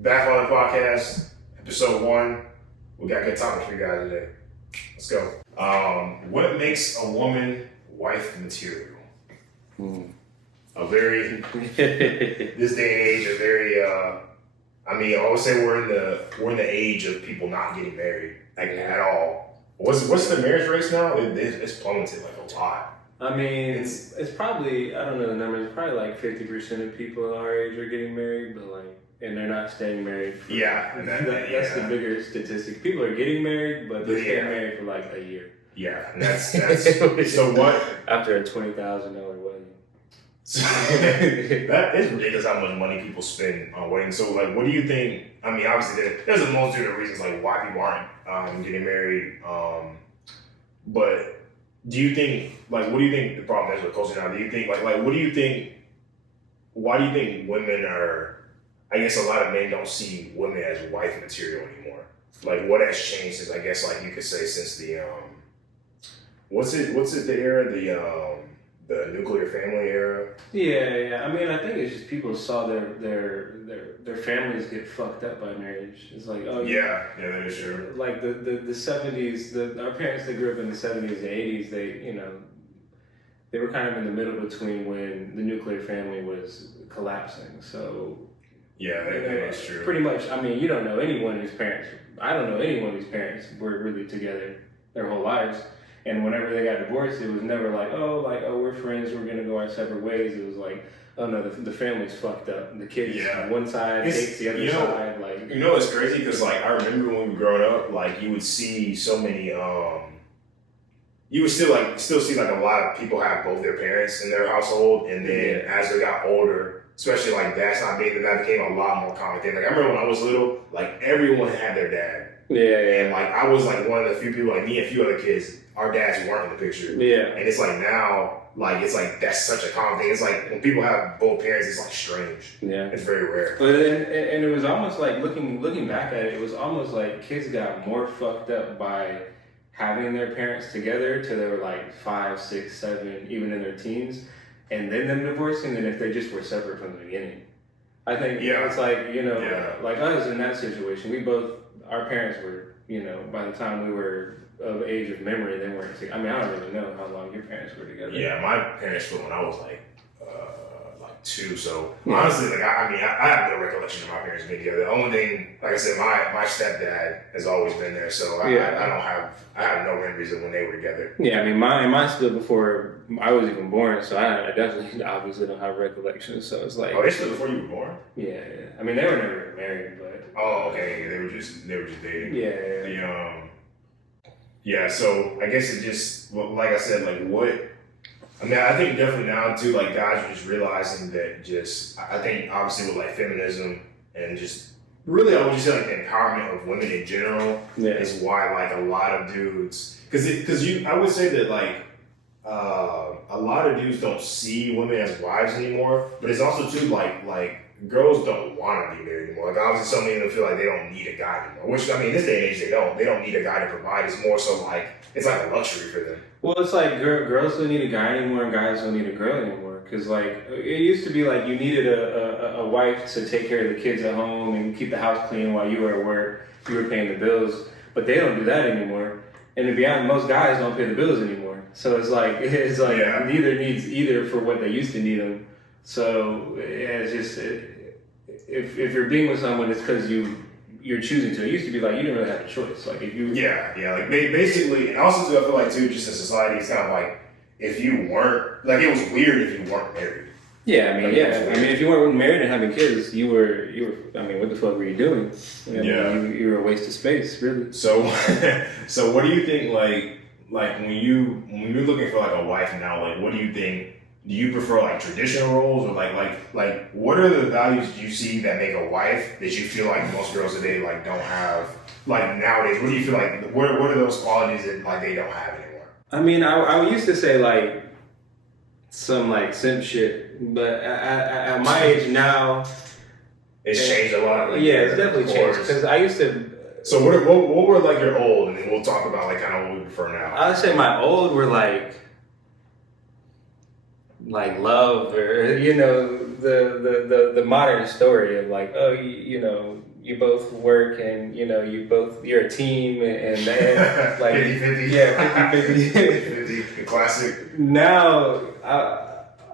Back on the podcast, episode 1. We got a good topic for you guys today. Let's go. What makes a woman wife material? A very this day and age, a very I always say we're in the age of people not getting married at all. What's the marriage rates now? It's plummeted like a lot. I mean, it's probably, I don't know the numbers, it's probably like 50% of people our age are getting married, but and they're not staying married. That's the bigger statistic. People are getting married, but they're staying married for like a year. Yeah, and that's so what? After a $20,000 wedding. That is ridiculous how much money people spend on weddings. So, what do you think? Obviously, there's a multitude of reasons why people aren't getting married. But do you think what do you think the problem is with culture now? Do you think what do you think? Why do you think women are? I guess a lot of men don't see women as wife material anymore. What has changed since you could say since the what's it the era the nuclear family era? Yeah. I think it's just people saw their families get fucked up by marriage. It's that is true. The 70s, our parents that grew up in the 70s and 80s, they were kind of in the middle between when the nuclear family was collapsing. So that's true. Pretty much. You don't know anyone whose parents. I don't know anyone whose parents were really together their whole lives. And whenever they got divorced, it was never we're friends, we're gonna go our separate ways. It was oh no, the family's fucked up. The kids on one side hates the other side. It's crazy because I remember when we were growing up, you would see so many you would still see a lot of people have both their parents in their household, and then as they got older, especially that's not big, then that became a lot more common thing. I remember when I was little, everyone had their dad. Yeah. And I was one of the few people, me and a few other kids, our dads weren't in the picture. Yeah. And it's now, it's that's such a common thing. It's when people have both parents, it's strange. Yeah. It's very rare. But and it was almost looking back at it, it was almost kids got more fucked up by having their parents together till they were 5, 6, 7, even in their teens, and then them divorcing than if they just were separate from the beginning. I think it's us in that situation, our parents were, by the time we were of age of memory, they weren't together. I don't really know how long your parents were together. Yeah, my parents split when I was 2. So honestly, I have no recollection of my parents being together. The only thing, like I said, my stepdad has always been there, so I have no memories of when they were together. Yeah, mine split before I was even born, so I definitely obviously don't have recollections. So it's oh, they split before you were born? Yeah. They were never married, but okay, they were just dating. Yeah. So I guess it just like I said, what. I think definitely now too, guys are just realizing that I think obviously with feminism and just really I would just say the empowerment of women in general is why a lot of dudes, because I would say that a lot of dudes don't see women as wives anymore, but it's also too girls don't want to be married anymore. Obviously so many of them feel they don't need a guy anymore, which in this day and age they don't need a guy to provide. It's more so it's a luxury for them. Well, it's girls don't need a guy anymore, and guys don't need a girl anymore. Because it used to be you needed a wife to take care of the kids at home and keep the house clean while you were at work. You were paying the bills, but they don't do that anymore. And to be honest, most guys don't pay the bills anymore. So it's neither needs either for what they used to need them. So it's just if you're being with someone, it's because you're choosing to. It used to be you didn't really have a choice. If you basically, and also too, I feel too, just in society, it's kind of if you weren't it was weird if you weren't married. Yeah, if you weren't married and having kids, you were. What the fuck were you doing? You were a waste of space, really. So, so what do you think? When you're looking for a wife now, what do you think? Do you prefer traditional roles, or what are the values you see that make a wife that you feel most girls today don't have nowadays? What do you feel what are those qualities that they don't have anymore? I used to say some simp shit, but at my age now, it's changed a lot. It's definitely changed because I used to. So what were your old, and then we'll talk about kind of what we prefer now. I would say my old were love, or the modern story of like, oh, you know, you both work and you know you're a team and like 50-50. yeah 50-50. 50-50, the classic. Now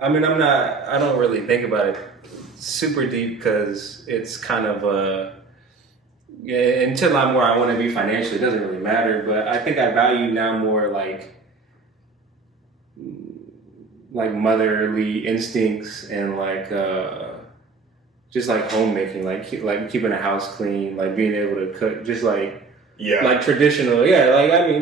I mean I don't really think about it super deep because it's kind of yeah, until I'm where I want to be financially, it doesn't really matter. But I think I value now more like motherly instincts and like just like homemaking, like keeping a house clean, like being able to cook, just like like traditional,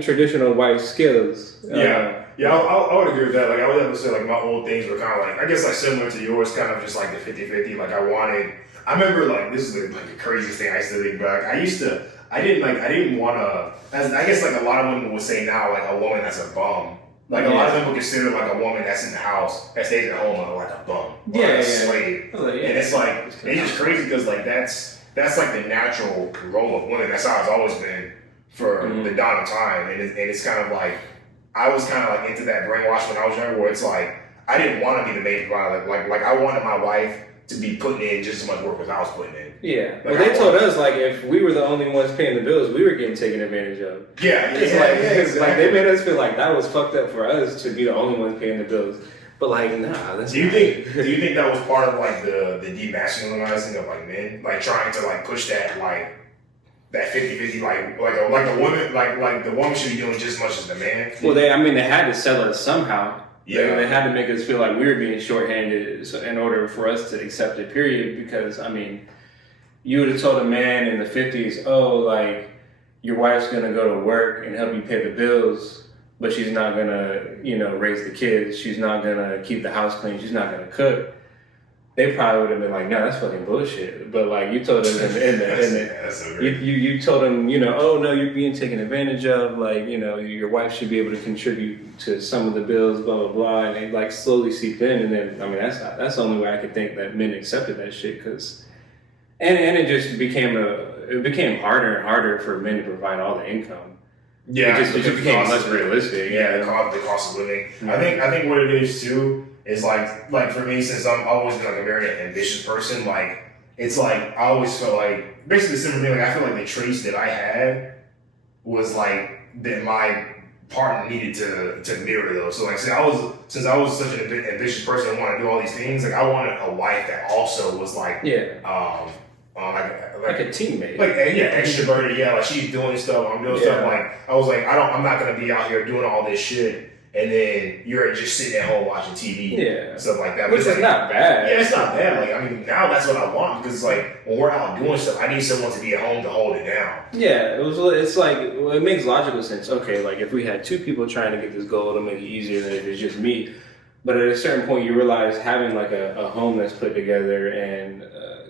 traditional wife skills. Yeah, I would agree with that. Like, I would have to say, like, my old things were kind of like, I guess, like, similar to yours, kind of just like the 50-50. Like, I remember, like, this is the craziest thing I used to think back. I didn't want to, I guess, like, a lot of women would say now, like, a woman that's a bum. Like, a lot of people consider, like, a woman that's in the house, that stays at home, like a bum. Or like a slave. Oh, yeah. And it's like, it's just crazy because, like, that's like the natural role of women. That's how it's always been for the dawn of time. And it's kind of like, I was kind of like into that brainwash when I was younger, where it's like I didn't want to be the main provider. Like I wanted my wife to be putting in just as much work as I was putting in. Yeah. Like, well, they told us like if we were the only ones paying the bills, we were getting taken advantage of. Exactly. Like they made us feel like that was fucked up for us to be the only ones paying the bills. But like, nah. That's do you think that was part of like the demasculinizing of like men, like trying to like push that like that 50-50, like a woman, like the woman should be doing just as much as the man? Well, they had to sell us somehow. Yeah. They had to make us feel like we were being shorthanded in order for us to accept it, period. Because, I mean, you would have told a man in the 50s, oh, like, your wife's going to go to work and help you pay the bills, but she's not going to, you know, raise the kids. She's not going to keep the house clean. She's not going to cook. They probably would have been like, no, that's fucking bullshit. But like you told them you told them, you know, oh no, you're being taken advantage of. Like, you know, your wife should be able to contribute to some of the bills, blah blah blah, and they like slowly seeped in. And then, I mean, that's the only way I could think that men accepted that shit. Because, and it just became harder and harder for men to provide all the income. Yeah, it just became less realistic. Yeah, the cost of living. Mm-hmm. I think what it is too. Is like for me, since I've always been like a very ambitious person, like it's like I always felt like basically the similar thing. Like I feel like the traits that I had was like that my partner needed to mirror those. So like since I was such an ambitious person and wanted to do all these things, like I wanted a wife that also was like like a teammate, like extroverted. Yeah, like she's doing stuff, I'm doing stuff. Like I was like I'm not gonna be out here doing all this shit. And then you're just sitting at home watching TV, and stuff like that. Which is not bad. Yeah, it's not bad. Like I mean, now that's what I want because it's like when we're out doing stuff, I need someone to be at home to hold it down. Yeah, it's like it makes logical sense. Okay, like if we had two people trying to get this goal, it'll make it easier than if it's just me. But at a certain point, you realize having like a home that's put together and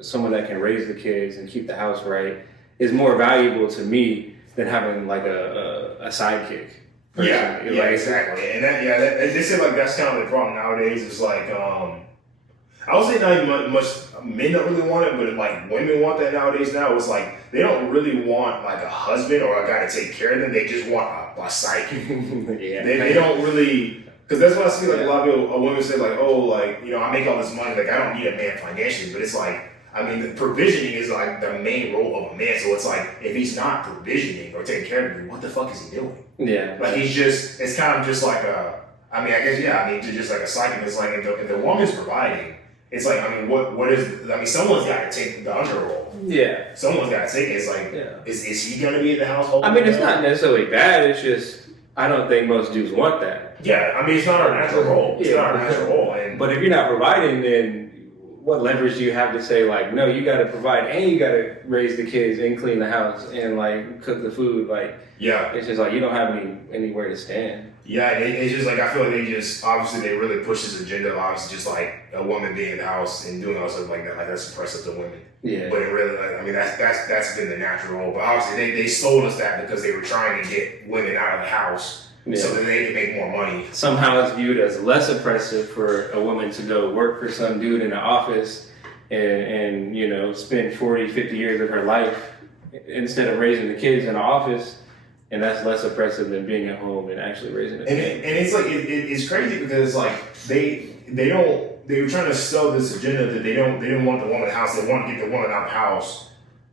someone that can raise the kids and keep the house right is more valuable to me than having like a sidekick. Yeah, exactly. And they say like that's kind of the problem nowadays. It's like I would say not even much men don't really want it, but like women want that nowadays. Now it's like they don't really want like a husband or a guy to take care of them. They just want a sidekick. They don't really, because that's what I see. Like a lot of people, women say like, oh, like you know, I make all this money, like I don't need a man financially, but it's like. I mean, the provisioning is like the main role of a man. So it's like, if he's not provisioning or taking care of you, what the fuck is he doing? Yeah. Like it's kind of just like just like a cycle. It's like if the woman's providing, it's like, I mean, someone's got to take the under role. Yeah. Someone's got to take it. It's like, is he going to be in the household? I mean, it's not necessarily bad. It's just, I don't think most dudes want that. Yeah. I mean, it's not our natural role. It's not our natural role. But if you're not providing, then what leverage do you have to say like, no, you got to provide and you got to raise the kids and clean the house and like cook the food? Like, it's just like you don't have anywhere to stand. Yeah, it's just like I feel like they really push this agenda of obviously just like a woman being in the house and doing all stuff like that, like that's oppressive to women. Yeah. But it really, like, I mean, that's been the natural role. But obviously they stole us that because they were trying to get women out of the house. Yeah. So that they can make more money. Somehow it's viewed as less oppressive for a woman to go work for some dude in the office and you know, spend 40, 50 years of her life instead of raising the kids in the office. And that's less oppressive than being at home and actually raising a kid. And it's like, it's crazy because it's like, they don't, they were trying to sell this agenda that they didn't want the woman in the house. They want to get the woman out of the house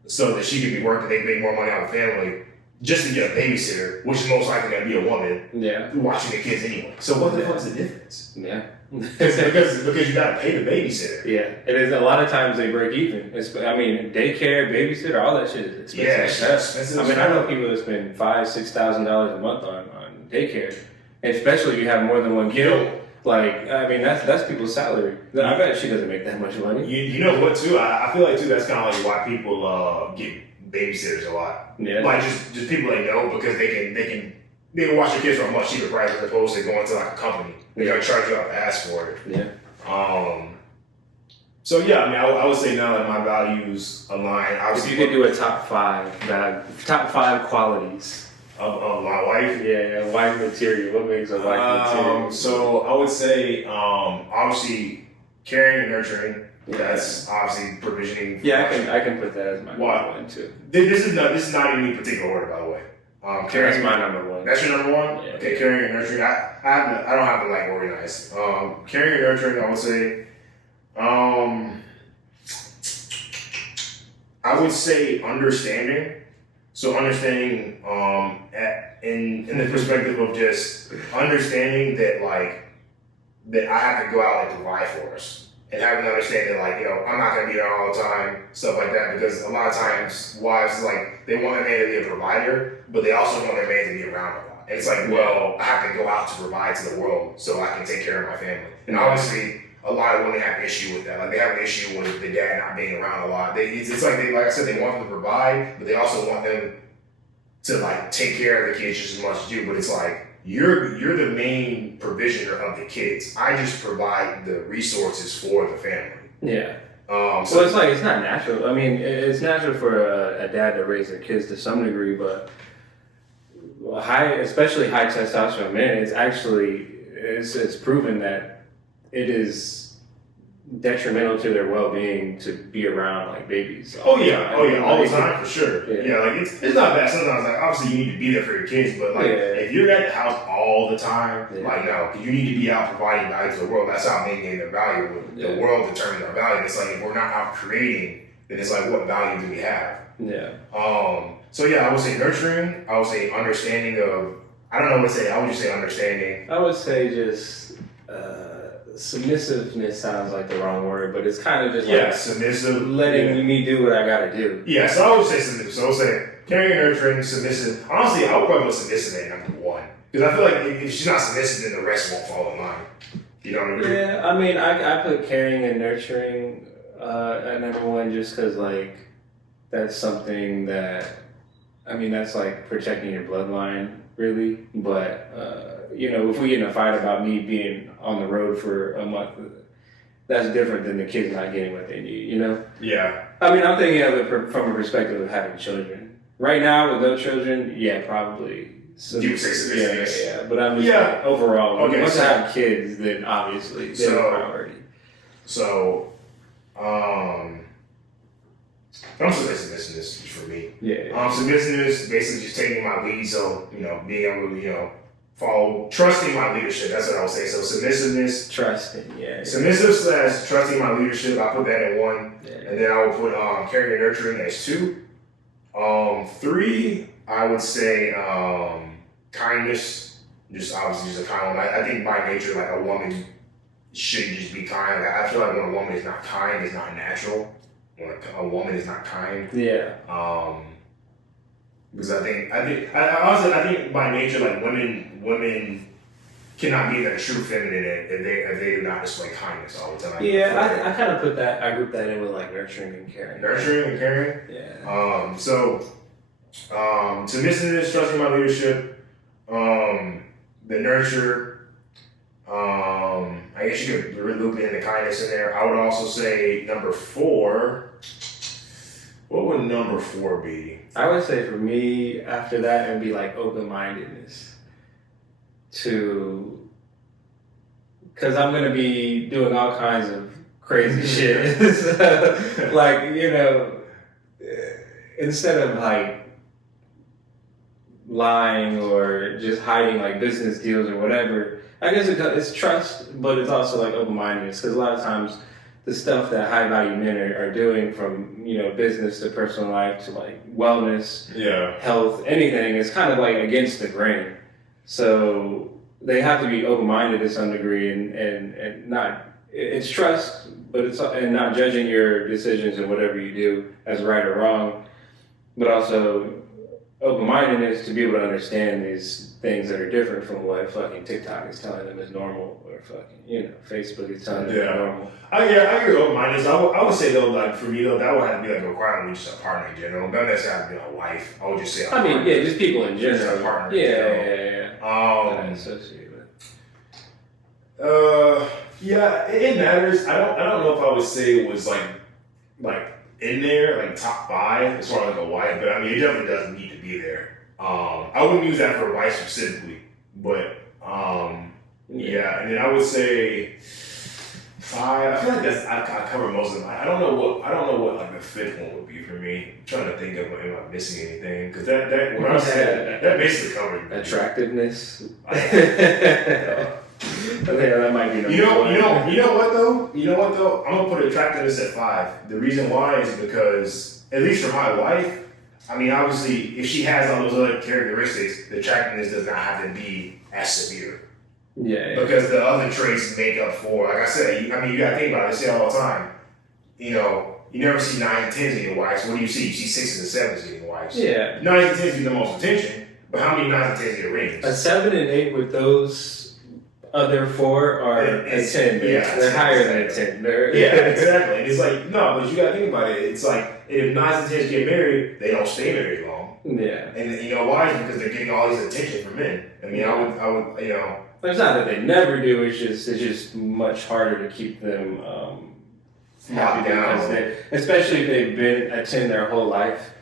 so that she could be working. They could make more money out of the family just to get a babysitter, which is most likely going to be a woman Yeah. watching the kids anyway. So what the fuck's the difference? Yeah. because you got to pay the babysitter. Yeah, it is. A lot of times they break even. I mean, daycare, babysitter, all that shit is expensive. Yeah, it's expensive. I mean, I know people that spend $5,000-$6,000 a month on daycare, and especially if you have more than one kid. Like, I mean, that's people's salary. I bet she doesn't make that much money. You know what too? I feel like too that's kind of like why people get babysitters a lot. Yeah. Like just people they know because they can watch their kids for a much cheaper price as opposed to going to like a company. They gotta charge you up the ass for it. Yeah. So yeah, I mean, I would say now that my values align. If you could do a top five qualities of my wife. Yeah, wife material. What makes a wife material? So I would say obviously caring and nurturing. Yeah. That's obviously provisioning. Yeah, I can put that as my number one too. This is not in any particular order, by the way. Caring, that's my number one. That's your number one? Yeah. Okay, caring and nurturing. I don't have to like organize. Caring and nurturing, I would say. I would say understanding. So understanding in the perspective of just understanding that that I have to go out and provide for us. And having to understand that I'm not gonna be there all the time, stuff like that, because a lot of times wives they want their man to be a provider, but they also want their man to be around a lot. And it's well, I have to go out to provide to the world so I can take care of my family. And obviously a lot of women have an issue with that. Like they have an issue with the dad not being around a lot. It's like I said, they want them to provide, but they also want them to take care of the kids just as much as you. But it's you're the main provisioner of the kids. I just provide the resources for the family. Yeah. So it's not natural. I mean, it's natural for a dad to raise their kids to some degree, but especially high testosterone men, it's proven that it is detrimental to their well-being to be around babies. babies. All the time for sure. Yeah, it's not bad. Sometimes obviously you need to be there for your kids, but if you're at the house all the time, no, you need to be out providing value to the world. That's how they gain their value. The world determines our value. It's if we're not out creating, then it's what value do we have? Yeah. So yeah, I would say nurturing. I would say understanding of. I don't know what to say. I would just say understanding. I would say just. Submissiveness sounds like the wrong word, but it's kind of just submissive, letting me do what I gotta do. Yeah, so I would say submissive. So I would say caring, nurturing, submissive. Honestly, I would probably put submissive at number one because I feel like if she's not submissive, then the rest won't fall in line. You know what I mean? Yeah, I mean, I put caring and nurturing at number one just because that's something that that's protecting your bloodline really, but. If we get in a fight about me being on the road for a month, that's different than the kids not getting what they need, Yeah. I mean, I'm thinking of it from a perspective of having children. Right now, with no children, probably. You would say submissiveness. Yeah. But I'm just overall, once I have kids, then obviously they're a priority. So, I'm still say submissiveness for me. Yeah. Submissiveness, basically just taking my lead, so, being able to, trusting my leadership. That's what I would say. So submissiveness, trusting, submissive / trusting my leadership. I put that in one, and then I would put caring and nurturing as 2. 3, I would say kindness. Just obviously just a kind one. I think by nature, a woman should just be kind. I feel like when a woman is not kind, it's not natural. When a woman is not kind, because I think by nature, women cannot be their true feminine if they do not display kindness all the time. Yeah, I kind of group that in with nurturing and caring. Nurturing and caring. Yeah. Submissiveness, trusting my leadership, the nurture. I guess you could loop in the kindness in there. I would also say number 4. What would number 4 be? I would say for me, after that, it would be open-mindedness because I'm going to be doing all kinds of crazy shit. Instead of lying or just hiding business deals or whatever, I guess it's trust, but it's also like open-mindedness, because a lot of times the stuff that high-value men are doing, from business to personal life to like wellness, health, anything, is kind of like against the grain. So they have to be open-minded to some degree, and not, it's trust, but it's and not judging your decisions and whatever you do as right or wrong, but also open-mindedness to be able to understand these things that are different from what fucking TikTok is telling them is normal, or fucking Facebook is telling them is normal. I agree with open-mindedness. I would say though, like for me though, that would have to be like a requirement, just a partner in general. Not necessarily have to be a wife. I would just say. Just people in general. Just a partner. Yeah. That I associate with. It matters. I don't know if I would say it was like in there, like top 5 as far as like a wife, but I mean it definitely doesn't need to be there. I wouldn't use that for a wife specifically, but and then I would say 5. I feel like I covered most of them. I don't know what like the 5th one would be for me. I'm trying to think of am I missing anything, because that when I said that basically covered attractiveness. That might be you know what though? I'm gonna put attractiveness at 5. The reason why is because, at least for my wife, I mean, obviously, if she has all those other characteristics, the attractiveness does not have to be as severe. Yeah. Because the other traits make up for, like I said, you gotta think about it. I say it all the time. You never see 9s and 10s in your wives. What do you see? You see 6s and 7s in your wives. Yeah. 9s and 10s get the most attention, but how many 9s and 10s get rings? A 7 and 8 with those other 4 are a 10. They're higher than a 10. Exactly. And it's like, no, but you gotta think about it. It's like, if 9s and 10s get married, they don't stay married long. Yeah. And you know why? Because they're getting all this attention from men. I mean, I would. It's not that they never do. It's just much harder to keep them happy down. Especially if they've been a 10 their whole life.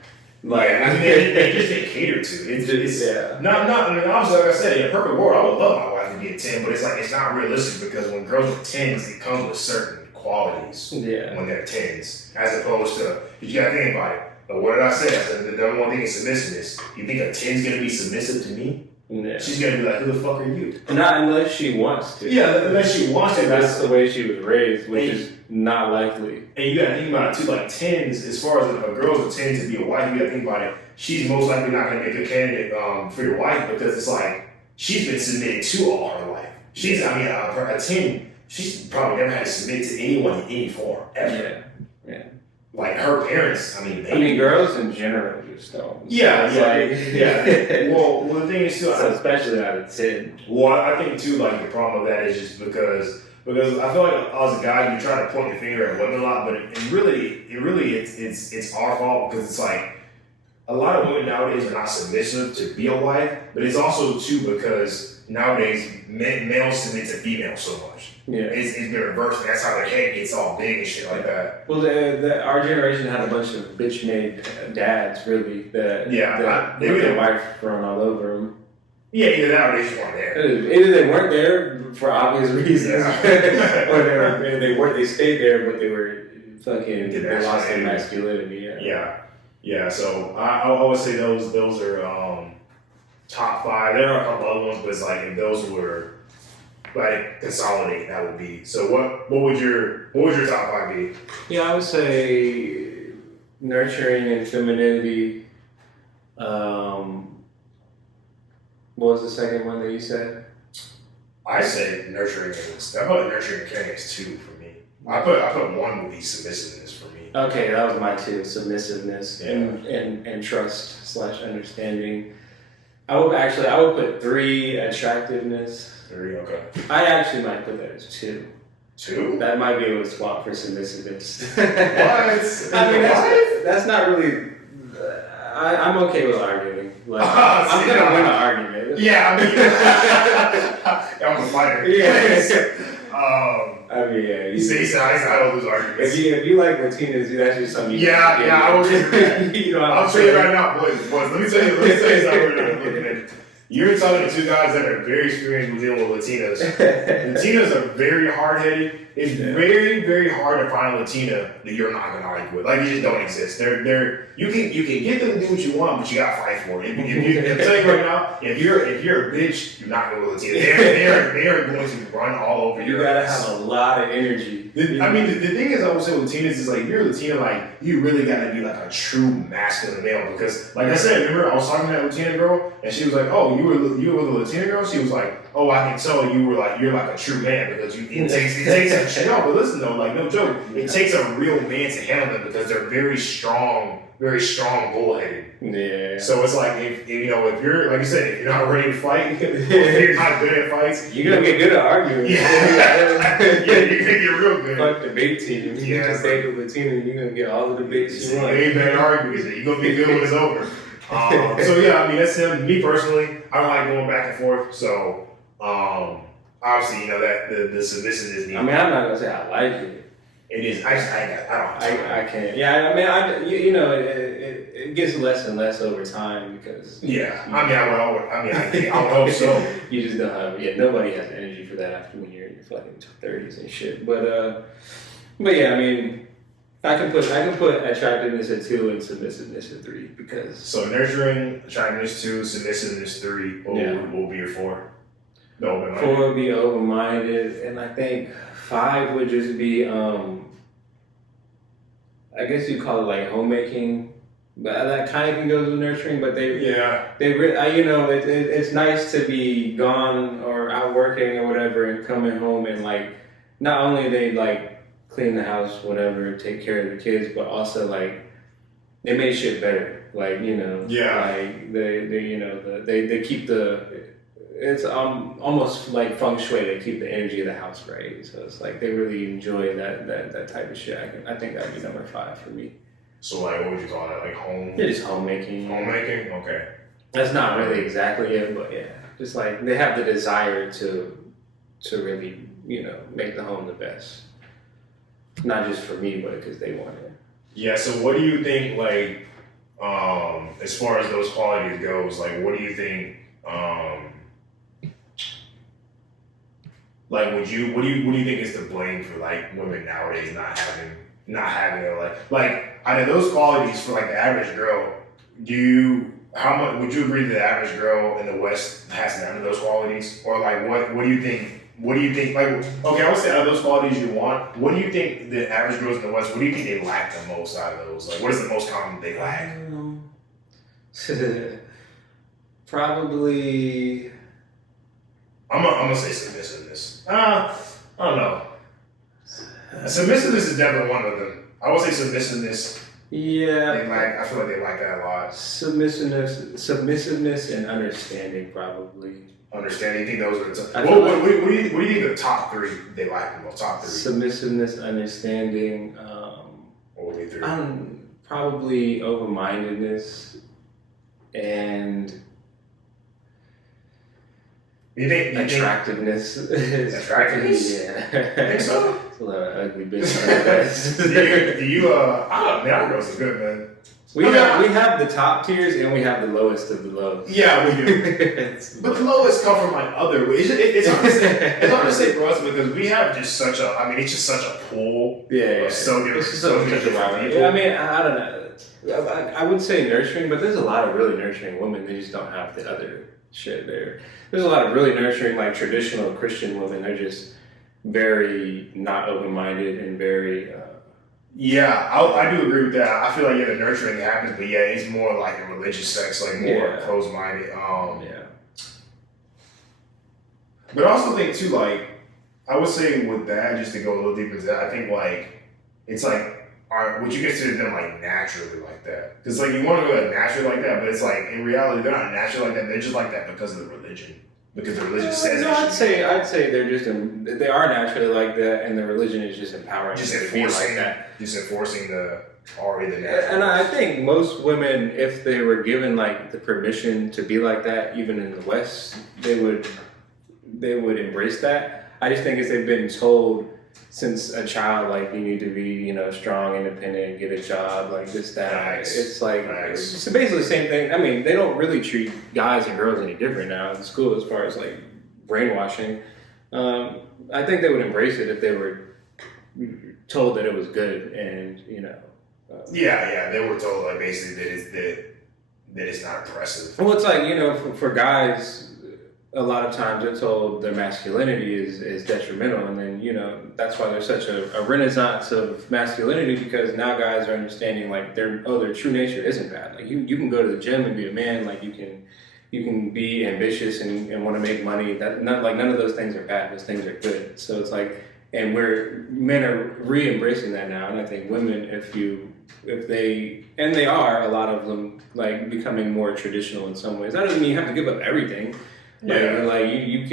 Like, I mean, they just get catered to. It's not. I mean, obviously, like I said, in a perfect world, I would love my wife to be a 10, but it's like it's not realistic, because when girls are 10s, it comes with certain qualities. Yeah. When they're 10s, as opposed to, you gotta think about it. But what did I say? I said the number one thing is submissiveness. You think a 10's gonna be submissive to me? Yeah. She's gonna be like, who the fuck are you? Not unless she wants to. Yeah, unless she wants to. That's the way she was raised, which is not likely. And you gotta think about it too, like 10s, as far as a girl's a 10 to be a wife, you gotta think about it. She's most likely not gonna make a candidate for your wife, because it's like, she's been submitted to all her life. A 10, she's probably never had to submit to anyone in any form, ever. Yeah. Like her parents, girls in general just don't. Yeah. Well, the thing is too, especially out of 10. Well, I think too, like the problem with that is just because I feel like as a guy, you try to point the finger at women a lot, but it really it's our fault, because it's like a lot of women nowadays are not submissive to be a wife, but it's also too because nowadays males submit to females so much. Yeah, it's been reversed, and that's how their head gets all big and shit like that. Well, our generation had a bunch of bitch-made dads, really. They were their wife thrown all over them. Yeah, either that or they just weren't there. Either they weren't there for obvious reasons, or they stayed there, but they were fucking, they lost their masculinity. Yeah. So I always say those are top 5. There are a couple other ones, but it's like if those were like consolidate, that would be. So what would your top 5 be? Yeah, I would say nurturing and femininity. What was the second one that you said? I said nurturing and I put nurturing and caring as 2 for me. I put 1 would be submissiveness for me. Okay, that was my 2, submissiveness and trust / understanding. I would put 3, attractiveness. 3, okay. I actually might put that as 2. 2? That might be able to swap for submissiveness. What? That's not really. I'm okay with arguing. Like, I'm gonna win an argument. Yeah, I'm a fighter. You say I don't lose arguments. If you like Latinas, that's just something. I will. I'll tell you right now, boys. Let me tell you something. You're talking to two guys that are very experienced with dealing with Latinas. Latinas are very hard-headed. It's very, very hard to find a Latina that you're not gonna argue with. Like, you just don't exist. You can get them to do what you want, but you gotta fight for it. I'm telling you right now, if you're a bitch, you're not gonna be a Latina. They are going to run all over you your gotta ass. have a lot of energy. The thing is, I would say with Latinas is like, if you're a Latina, like, you really gotta be like a true masculine male. Because, like I said, remember I was talking to that Latina girl, and she was like, "Oh, you were the Latina girl?" She was like, "Oh, I can tell you're like a true man because it takes a no." But listen though, like no joke, it takes a real man to handle them because they're very strong bullheaded. Yeah. So it's like if you're like you said, if you're not ready to fight, if you're not good at fights, you're gonna get good at arguing. Yeah, you're gonna get real good. Fuck debate team. You Yeah. just say to Latina, you're gonna get all the debates you want. Ain't bad arguments. You're gonna be good when it's over. So yeah, I mean that's him. Me personally, I don't like going back and forth. So obviously, that the submissiveness. I mean, I'm not gonna say I like it. It is. I don't. I can't. Yeah, I mean, it gets less and less over time because. Yeah, I would hope so. You just don't have. Yeah, nobody has energy for that after when you're in your fucking 30s and shit. But yeah, I mean, I can put attractiveness at 2 and submissiveness at 3 because. So nurturing, attractiveness 2, submissiveness 3. What will be your 4? The open-minded. 4 would be open-minded, and I think 5 would just be, I guess you'd call it like homemaking, but that kind of can go with nurturing. But it's nice to be gone or out working or whatever, and coming home and like not only they like clean the house, whatever, take care of the kids, but also like they made shit better. Like like they keep the. It's almost like feng shui to keep the energy of the house right. So it's like they really enjoy that type of shit. I think that'd be number 5 for me. So like, what would you call that? Like home? Yeah, just homemaking. Homemaking? Okay. That's not really exactly it, but yeah, just like they have the desire to really make the home the best. Not just for me, but because they want it. Yeah. So what do you think? Like, as far as those qualities goes, like, what do you think? Like, what do you think is to blame for like women nowadays not having a like out of those qualities for like the average girl? How much would you agree that the average girl in the West has none of those qualities, or like what do you think? What do you think? Like, okay, I would say out of those qualities you want, what do you think the average girls in the West? What do you think they lack the most out of those? Like, what is the most common they lack? Probably. I'm gonna say submissiveness. I don't know. Submissiveness is definitely one of them. I would say submissiveness. Yeah. I feel like they like that a lot. Submissiveness, and understanding probably. Understanding. You think those are the top? What do you think the top 3 they like the most? Top 3. Submissiveness, understanding. What would be 3? Probably open-mindedness and. You think attractiveness? Attractiveness? Yeah. Think so? It's a lot of ugly bitches. do you? I don't know. Our girls are good, man. We have the top tiers and we have the lowest of the lows. Yeah, we do. But the lowest come from like other ways. It's hard to say for us because we have just such a. I mean, it's just such a pool. Yeah. So different. So different. Yeah, I mean, I don't know. I would say nurturing, but there's a lot of really nurturing women. They just don't have the other shit there. There's a lot of really nurturing, like traditional Christian women. They're just very not open-minded and very. Yeah, I do agree with that. I feel like the nurturing happens, but yeah, it's more like a religious sex, like more closed-minded. Yeah. But I also think too, like I would say with that, just to go a little deeper into that, I think like it's like. Would you consider them like naturally like that? Because like you want to go like naturally like that, but it's like in reality they're not naturally like that. They're just like that because of the religion. Because the religion says. No, I'd say they're just they are naturally like that, and the religion is just empowering them to be like that. Just enforcing the already the natural. And I think most women, if they were given like the permission to be like that, even in the West, they would embrace that. I just think if they've been told since a child, like you need to be, you know, strong, independent, get a job, like this, that. Facts. It's like Facts. it's basically the same thing. I mean, they don't really treat guys and girls any different now in school as far as like brainwashing. I think they would embrace it if they were told that it was good, and you know. Yeah, they were told like basically that it's not oppressive. Well, it's like, you know, for guys, a lot of times they're told their masculinity is detrimental, and then, you know, that's why there's such a renaissance of masculinity, because now guys are understanding like their true nature isn't bad. Like you can go to the gym and be a man, like you can be ambitious and want to make money. None of those things are bad. Those things are good. So it's like, and men are re-embracing that now, and I think women, if they are, a lot of them, like becoming more traditional in some ways. That doesn't mean you have to give up everything. Like you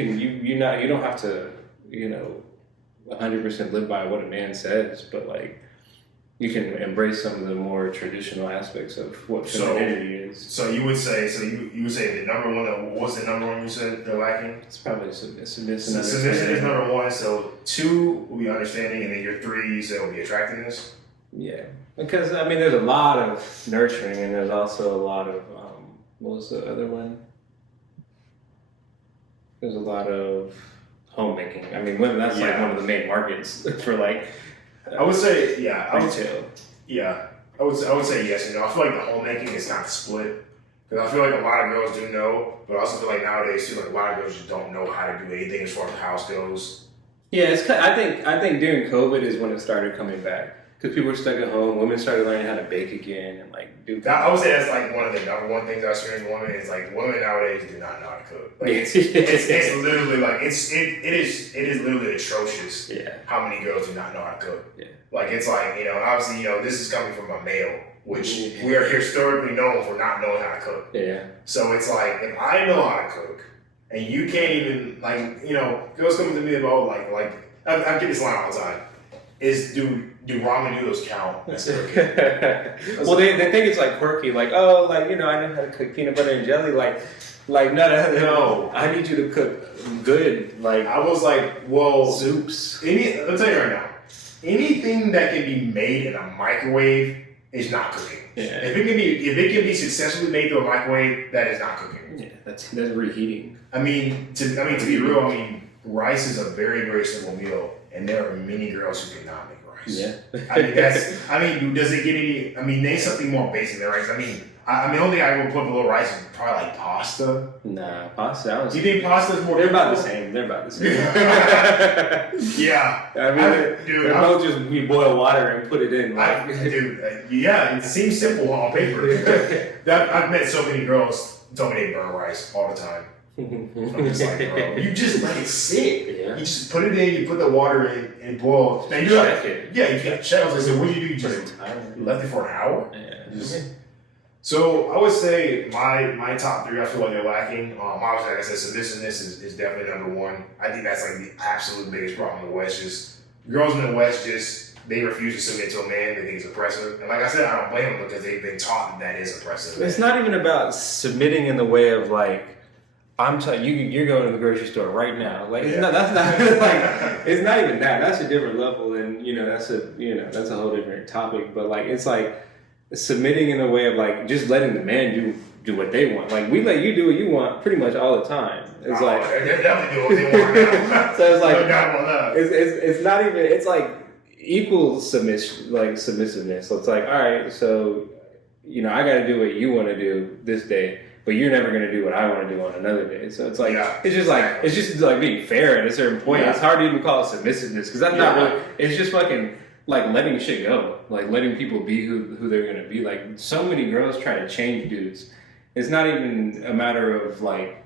don't have to, you know, 100% live by what a man says, but like you can embrace some of the more traditional aspects of what femininity is. So you would say the number one. What's the number one you said they're lacking? It's probably submission. Submission is number one. So 2 will be understanding, and then your 3 you said will be attractiveness. Yeah, because I mean, there's a lot of nurturing, and there's also a lot of what was the other one? There's a lot of homemaking. I mean, women, that's like one of the main markets for like. I would say, retail. I would say yes. You know, I feel like the homemaking is kind of split, because I feel like a lot of girls do know, but I also feel like nowadays too, like a lot of girls just don't know how to do anything as far as the house goes. Yeah, I think during COVID is when it started coming back. Because people were stuck at home, women started learning how to bake again and like do. I would say that's like one of the number one things I experience with women is like women nowadays do not know how to cook. Like it's literally like it is literally atrocious. Yeah. How many girls do not know how to cook? Yeah. Like it's like, you know, obviously, you know, this is coming from a male, which we are historically known for not knowing how to cook. Yeah. So it's like, if I know how to cook and you can't even, like, you know, girls come to me about like I get this line all the time. Is do ramen noodles count as cooking? Well, they think it's like quirky, like, oh, like, you know, I know how to cook peanut butter and jelly, like no, I need you to cook good, like. I was like, well, soups. I'll tell you right now, anything that can be made in a microwave is not cooking. Yeah. If it can be successfully made through a microwave, that is not cooking. Yeah, that's reheating. I mean, to be real, I mean, rice is a very, very simple meal. And there are many girls who cannot make rice. Yeah. Does it get any? I mean, name something more basic than rice. I mean, the only thing I would put below rice is probably like pasta. Nah, pasta. Do you think pasta is more? They're about the same. Yeah. I mean, they're both just we boil water and put it in. Like. Yeah, it seems simple on paper. I've met so many girls tell me they burn rice all the time. I'm just like, bro, you just let it sit. Yeah. You just put it in, you put the water in, and boil. And you check it. Yeah, you can check it. So what do? You just left it for an hour? Yeah. So I would say my top 3, I feel like they're lacking. Obviously, like I said, submissiveness is definitely number one. I think that's like the absolute biggest problem in the West. Just girls in the West they refuse to submit to a man. They think it's oppressive. And like I said, I don't blame them because they've been taught that is oppressive. It's not even about submitting in the way of like. I'm telling you, you're going to the grocery store right now. Like that's not like it's not even that. That's a different level, and that's a whole different topic. But like it's like submitting in a way of like just letting the man do what they want. Like we let you do what you want pretty much all the time. It's like they definitely do what they want now. So it's like it's not even. It's like equal submissiveness. So it's like, all right, so I got to do what you want to do this day. But you're never gonna do what I want to do on another day. So it's like it's just like being fair at a certain point. Yeah. It's hard to even call it submissiveness because that's not really. It's just fucking like letting shit go, like letting people be who they're gonna be. Like so many girls try to change dudes. It's not even a matter of like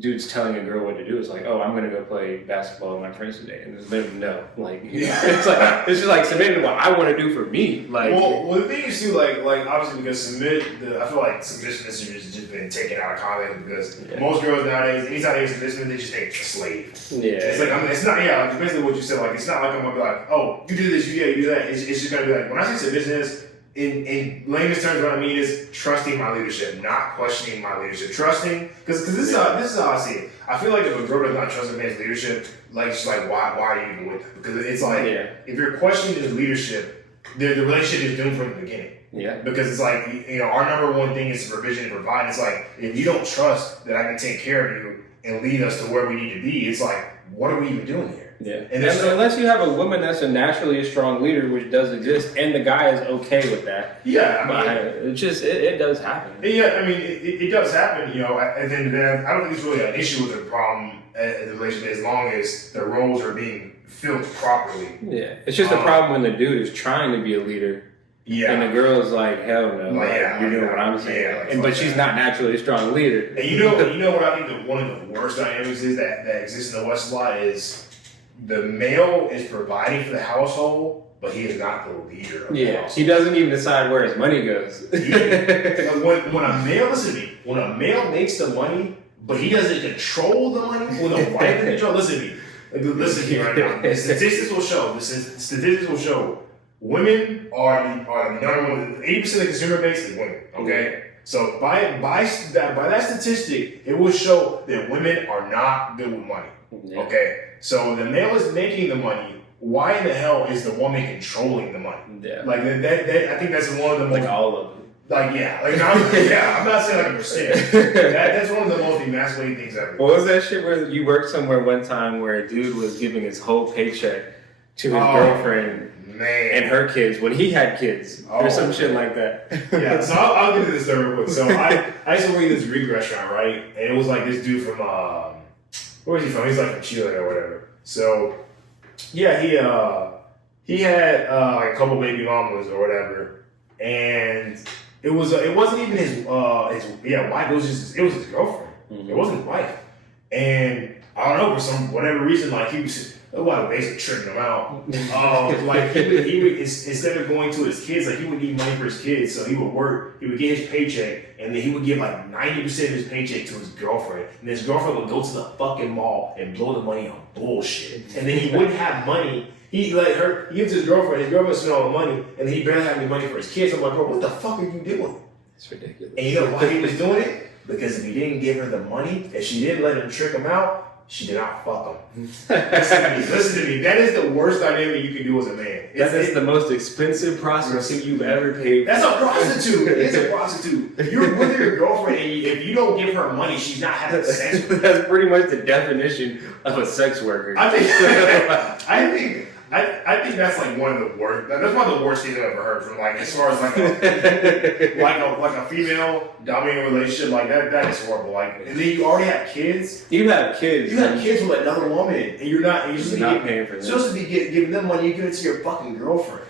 dudes telling a girl what to do. It's like, oh, I'm gonna go play basketball with my friends today, and there's literally no. Like it's just like submitting to what I want to do for me. Like well, the thing is too, like obviously because I feel like submissiveness has just been taken out of context because most girls nowadays, anytime they submissive, they just think it's a slave. Yeah, it's like it's not. Yeah, it's basically what you said. Like it's not like I'm gonna be like, oh, you do this, you do that. It's just gonna be like when I say submissiveness, in layman's terms, what I mean is trusting my leadership, not questioning my leadership. Trusting, because this is how I see it. I feel like if a girl does not trust a man's leadership, like she's like, why are you even with him? Because it's like if you're questioning his leadership, the relationship is doomed from the beginning. Yeah. Because it's like, you know, our number one thing is provision and provide. It's like, if you don't trust that I can take care of you and lead us to where we need to be, it's like, what are we even doing here? Yeah. And unless you have a woman that's naturally a strong leader, which does exist, and the guy is okay with that. Yeah. I mean, it does happen. Yeah, I mean, it does happen, you know, and then I don't think it's really an issue with the problem in the relationship as long as the roles are being filled properly. Yeah. It's just a problem when the dude is trying to be a leader. Yeah. And the girl's like, hell no, you're doing what I'm saying. But she's not naturally a strong leader. And you know what I think one of the worst dynamics is that exists in the West a lot is the male is providing for the household, but he is not the leader of the household. He doesn't even decide where his money goes. When a male, listen to me, when a male makes the money, but he doesn't control the money, when a wife control, listen to me right now. The statistics will show women are the number one. 80% of the consumer base is women. Okay, so by that statistic, it will show that women are not good with money. Yeah. Okay, so the male is making the money. Why in the hell is the woman controlling the money? Yeah, like that. I think that's one of the most, like all of them. I'm not saying like a percent. That's one of the most emasculating things ever. What was that shit where you worked somewhere one time where a dude was giving his whole paycheck to his girlfriend? Man. And her kids when he had kids or some shit like that. Yeah, so I'll get into this story real quick. So I used to work at this Greek restaurant, right? And it was like this dude from where was he from? He's like from Chile or whatever. So yeah, he had like a couple baby mamas or whatever, and it wasn't even his wife. It was his girlfriend. Mm-hmm. It wasn't his wife, and I don't know, for whatever reason, like he was. Basically tricking him out. Like he would instead of going to his kids, like he would need money for his kids, so he would work. He would get his paycheck, and then he would give like 90% of his paycheck to his girlfriend, and his girlfriend would go to the fucking mall and blow the money on bullshit. And then he wouldn't have money. He gives his girlfriend spent all the money, and then he barely had any money for his kids. I'm like, bro, what the fuck are you doing? It's ridiculous. And you know why he was doing it? Because if he didn't give her the money, if she didn't let him trick him out, she did not fuck him. Listen to me. That is the worst dynamic you can do as a man. That is the most expensive prostitute you've ever paid for. That's a prostitute. It's a prostitute. You're with your girlfriend, and if you don't give her money, she's not having sex with you. That's pretty much the definition of a sex worker. I think that's like one of the worst. That's one of the worst things I've ever heard from, like, as far as like a female dominating relationship, like that. That is horrible. Like, and then you already have kids. You have kids. You have kids with another woman, and you're not paying for them. Supposed to be giving them money. You give it to your fucking girlfriend.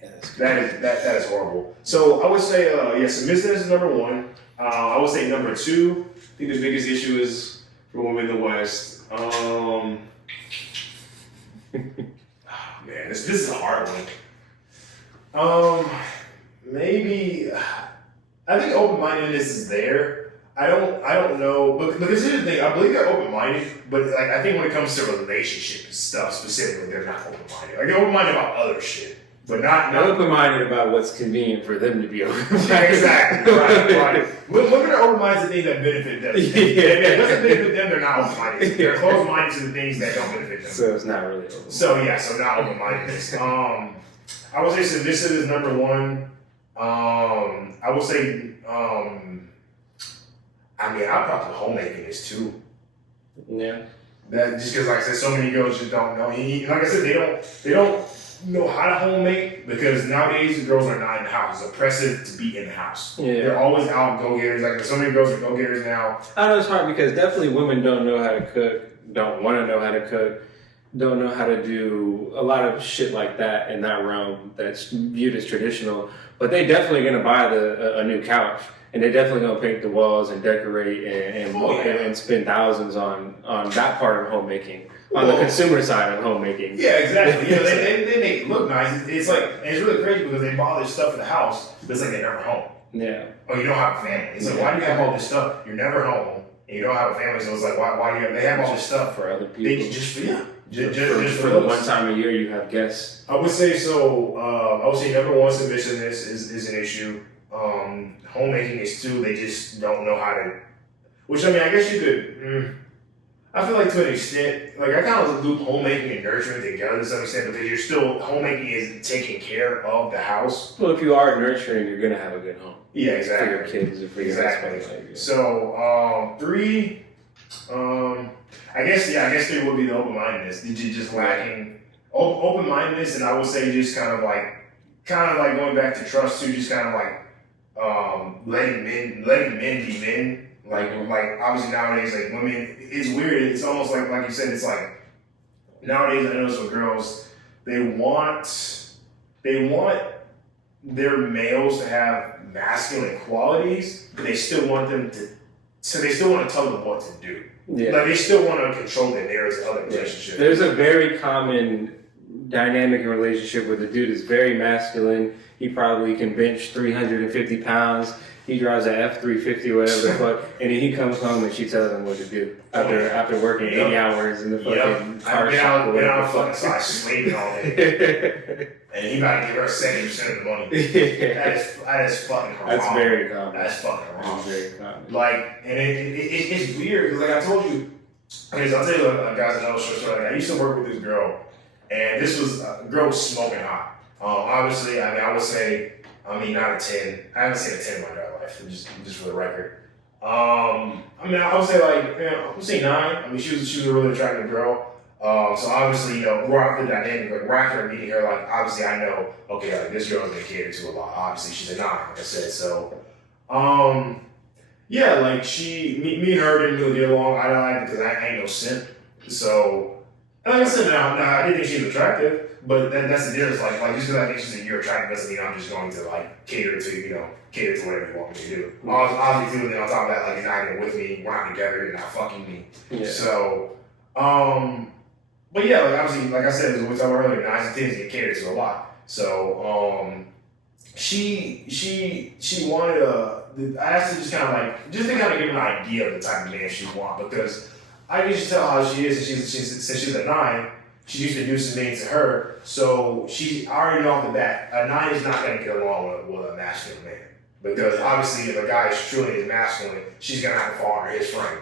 Yeah, that is horrible. So I would say, submissiveness is number one. I would say number two. I think the biggest issue is for women in the West. Man, this is a hard one. Maybe I think open-mindedness is there. I don't know, but because here's the thing. I believe they're open-minded, but like I think when it comes to relationship stuff specifically, they're not open-minded. Like they're open-minded about other shit, but not open-minded about what's convenient for them to be open-minded. Yeah, exactly. Right. Women are open-minded to things that benefit them. If it doesn't benefit them, they're not open-minded. They're closed-minded to the things that don't benefit them. So it's not really open-minded. So not open-mindedness. I would say submissive is number one. I would say, I'd probably homemaking is two. Yeah. That just because, like I said, so many girls just don't know. Like I said, they don't know how to homemake because nowadays the girls are not in the house. It's oppressive to be in the house. Yeah. They're always out go-getters. Like so many girls are go-getters now. I know it's hard because definitely women don't know how to cook, don't want to know how to cook, don't know how to do a lot of shit like that in that realm that's viewed as traditional. But they definitely gonna buy a new couch. And they're definitely gonna paint the walls and decorate and spend thousands on that part of homemaking, on the consumer side of homemaking. Yeah, exactly. They make it look nice. It's like, and it's really crazy because they bought this stuff in the house, but it's like they're never home. Yeah. Oh, you don't have a family. It's like, why do you have all this stuff? You're never home, and you don't have a family. So it's like, why do you have? They have all this stuff for other people. They just Just for the one time a year you have guests. I would say so. I would say number one, submissiveness is an issue. Homemaking is two. They just don't know how to. Which I mean, I guess you could. I feel like to an extent, like I kind of loop homemaking and nurturing together to some extent because you're still homemaking is taking care of the house. Well, if you are nurturing, you're gonna have a good home. Yeah, exactly. For your kids or for your husband. Like, So three. I guess three would be the open-mindedness. Just lacking open-mindedness, and I would say just kind of like going back to trust too. Just kind of like letting men be men. Like obviously nowadays, like women, it's weird. It's almost like you said. It's like nowadays I notice with girls, they want their males to have masculine qualities, but they still want them to. So they still want to tell them what to do. Yeah. Like they still want to control the narrative of the relationship. There's a very common dynamic in relationship where the dude is very masculine. He probably can bench 350 pounds. He drives a F-350 or whatever the fuck, and then he comes home and she tells him what to do after working 80 hours in the fucking car shop. I've been out fucking side sleeping all day. And he about to give her 70% of the money. That is fucking wrong. That's very common. That's fucking wrong. That's very common. Like, and it's weird because, like I told you, because I'll tell you, guys, another short story. Like, I used to work with this girl, and this was a girl was smoking hot. Obviously, I mean, I would say, not a 10. I haven't seen a 10 in my entire life, just for the record. I would say I would say 9. I mean, she was a really attractive girl. So obviously, we're out the dynamic. Like, right after meeting her, like, obviously I know, okay, like, this girl's gonna cater to a lot. Obviously, she's a 9, like I said. So, yeah, like, me and her didn't really get along eye to eye because I ain't no simp. So, and like I said, now I didn't think she was attractive. But that's the difference. Like just because I think she's you're attractive doesn't mean I'm just going to like cater to whatever you want me to do. Obviously, too, on top of that, like you're not even with me, we're not together, you're not fucking me. Yeah. So, but yeah, like obviously, like I said, as we talked about earlier, 9s and 10s get catered to a lot. So, she wanted I asked her just to kind of give an idea of the type of man she want because I used to tell how she is, and since she's a 9. She used to do some things to her, so she already off the bat, a 9 is not going to get along with a masculine man. Because obviously, if a guy is truly masculine, she's going to have to fall under his frame.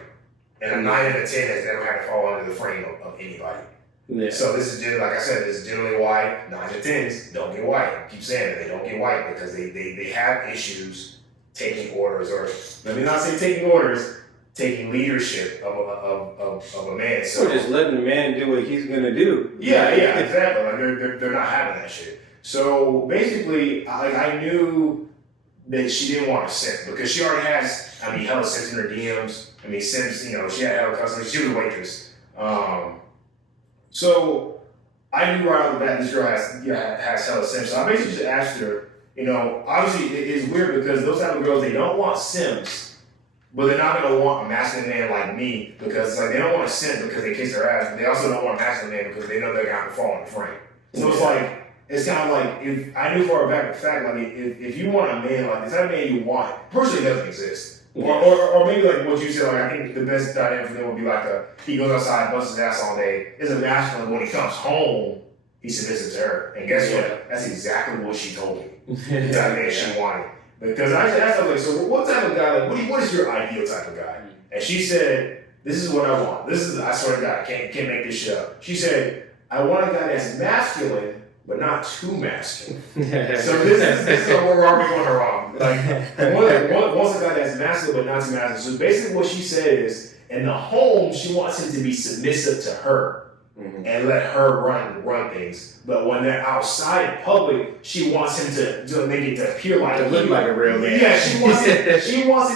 And a 9 and a 10 has never had to fall under the frame of anybody. Yeah. So this is generally, like I said, this is generally why 9s and 10s don't get white. I keep saying that they don't get white because they have issues taking orders, or let me not say taking orders, taking leadership of a man. So just letting the man do what he's gonna do. Yeah, exactly. Like they're not having that shit. So basically, I knew that she didn't want to simp because she already has. Hella simps in her DMs. Simps. She had hella customers. She was a waitress. So I knew right off the bat this girl has hella simps. So I basically just asked her. Obviously it's weird because those type of girls they don't want simps. But they're not going to want a masculine man like me because they don't want to simp because they kiss their ass, but they also don't want a masculine man because they know they're going to have to fall in the frame. So it's kind of like, if I knew for a fact, if you want a man, like the type of man you want, personally doesn't exist. Or maybe like what you said, I think the best dynamic for them would be he goes outside, busts his ass all day, is a masculine, when he comes home, he's submissive to her. And guess what? That's exactly what she told me. The type of man she wanted. Because I asked her, so what type of guy, what is your ideal type of guy? And she said, this is what I want. I swear to God, I can't make this shit up. She said, I want a guy that's masculine, but not too masculine. So this is where we're already going wrong. Wants a guy that's masculine, but not too masculine. So basically what she said is, in the home, she wants him to be submissive to her. Mm-hmm. And let her run things, but when they're outside in public, she wants him to make it to appear like to look like a real man. Yeah, she wants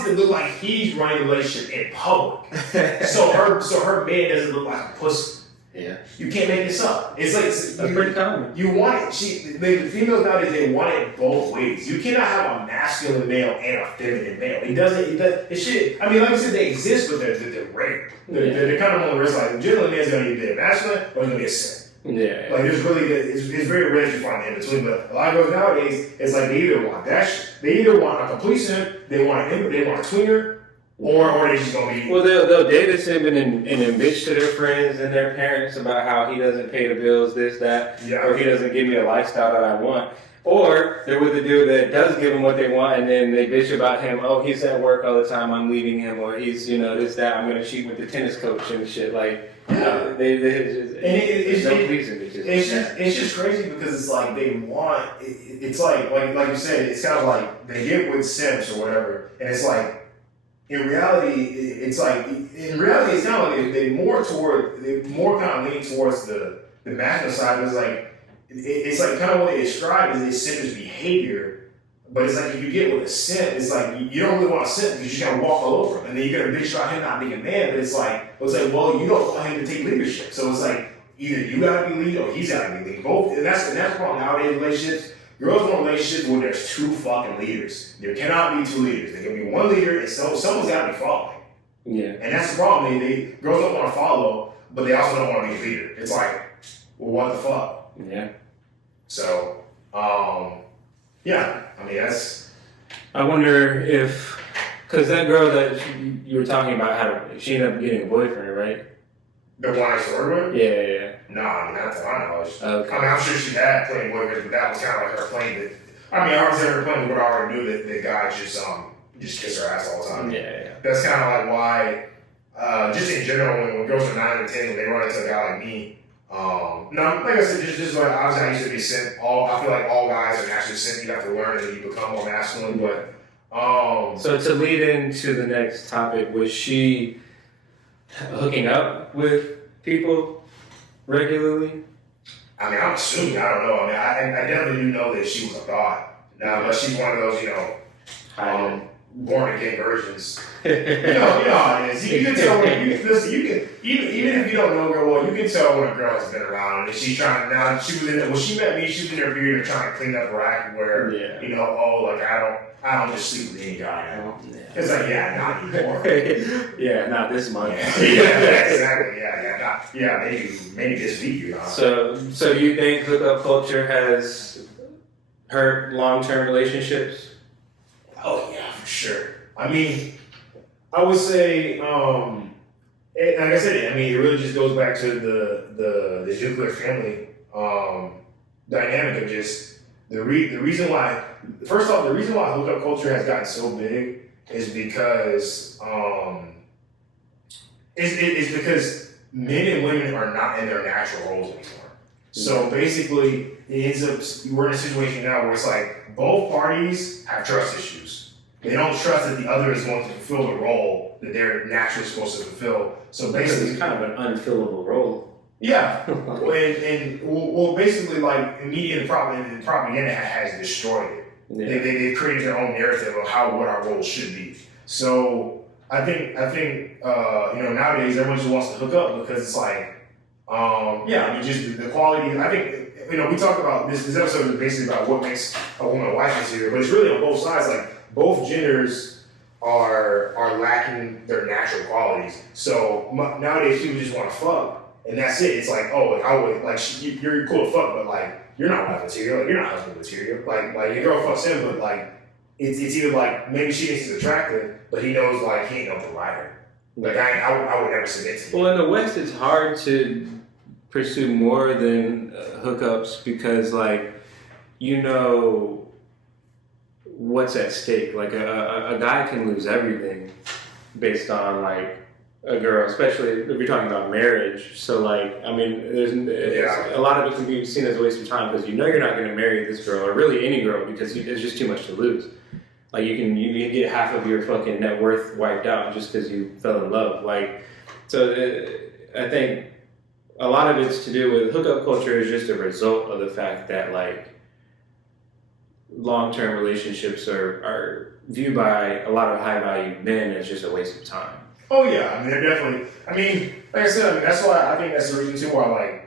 it to look like he's running the relationship in public. so her man doesn't look like a pussy. Yeah, you can't make this up. It's pretty common. You want it. The females nowadays they want it both ways. You cannot have a masculine male and a feminine male. It should. Like I said, they exist, but they're rare. They're kind of on the risk. Like generally, man's gonna either be a masculine or gonna be a simp. Yeah. There's really it's very rare to find in between. But a lot of girls nowadays, it's like they either want that shit. They either want a complete simp, they want a tweener, or they just gonna be. Well, they'll date us and then bitch to their friends and their parents about how he doesn't pay the bills, this, that, or he doesn't give me a lifestyle that I want. Or they're with a dude that does give them what they want, and then they bitch about him. Oh, he's at work all the time. I'm leaving him, or he's this that. I'm gonna cheat with the tennis coach and shit. Like, it's just crazy because it's like they want. It's like you said. It sounds like they get with simps or whatever, and it's like. In reality, it's like it sounds like they more kind of lean towards the masculine side. It's like it's like kind of what they describe as this simpish behavior, but it's like if you get with a simp, it's like you don't really want a simp because you're gonna walk all over him, and then you're gonna bitch about him not being a man. But it's like well, you don't want him to take leadership, so it's like either you gotta be lead or he's gotta be lead. Both, and that's the problem nowadays in relationships. Girls want relationships where there's two fucking leaders. There cannot be two leaders. There can be one leader, and someone's got to be following. Yeah. And that's the problem. Girls don't want to follow, but they also don't want to be a leader. It's like, well, what the fuck? Yeah. So, yeah. I mean, that's. I wonder if, because that girl that you were talking about, she ended up getting a boyfriend, right? The one I started with? Yeah. Nah, I mean, not to my knowledge. Okay. I mean, I'm sure she had playing boyfriends, but that was kind of like her playing it. I mean, I was her playing would already knew that guys just kiss her ass all the time. Yeah. That's kind of like why, just in general, when girls are 9 or 10, when they run into a guy like me, no, like I said, just like obviously I used to be simp. I feel like all guys are naturally simp. You have to learn and you become more masculine, but. So to lead into the next topic, was she hooking up with people regularly? I mean, I'm assuming. I don't know. I mean, I definitely do know that she was a thought. Now, but she's one of those, born again virgins. you know how it is. You can tell when you can even if you don't know a girl well, you can tell when a girl has been around and she's trying. Now she was in it. When she met me, she was in her period of trying to clean up her act. Where I don't just sleep with any guy now. Yeah. It's like not anymore. Not this month. Exactly. Maybe this week. You know? So you think hookup culture has hurt long-term relationships? Oh yeah, for sure. I mean, I would say, like I said, I mean, it really just goes back to the nuclear family dynamic of just the reason why. First off, the reason why hookup culture has gotten so big is because is because men and women are not in their natural roles anymore. So basically, we're in a situation now where it's like both parties have trust issues. They don't trust that the other is going to fulfill the role that they're naturally supposed to fulfill. So basically, it's kind of an unfillable role. Yeah, and basically, like media and propaganda has destroyed it. Yeah. They've created their own narrative of what our role should be. So I think nowadays everyone just wants to hook up because it's like, just the quality. I think we talked about this episode is basically about what makes a woman a wife material, but it's really on both sides. Like both genders are lacking their natural qualities. So nowadays people just want to fuck. And that's it. It's like, you're cool to fuck, but like, you're not wife material. Like, you're not husband material. Like your girl fucks him, but like, it's either like maybe she thinks he's attractive, but he knows like he ain't no provider. Like I would never submit to him. Well, in the West, it's hard to pursue more than hookups because like, what's at stake. Like a guy can lose everything based on like. A girl, especially if you're talking about marriage. So, like, I mean, a lot of it can be seen as a waste of time because you're not going to marry this girl or really any girl because there's just too much to lose. Like, you can get half of your fucking net worth wiped out just because you fell in love. Like, so I think a lot of it's to do with hookup culture is just a result of the fact that like long-term relationships are viewed by a lot of high-value men as just a waste of time. Oh yeah, I mean they're definitely. I mean, like I said, that's why I think that's the reason too why like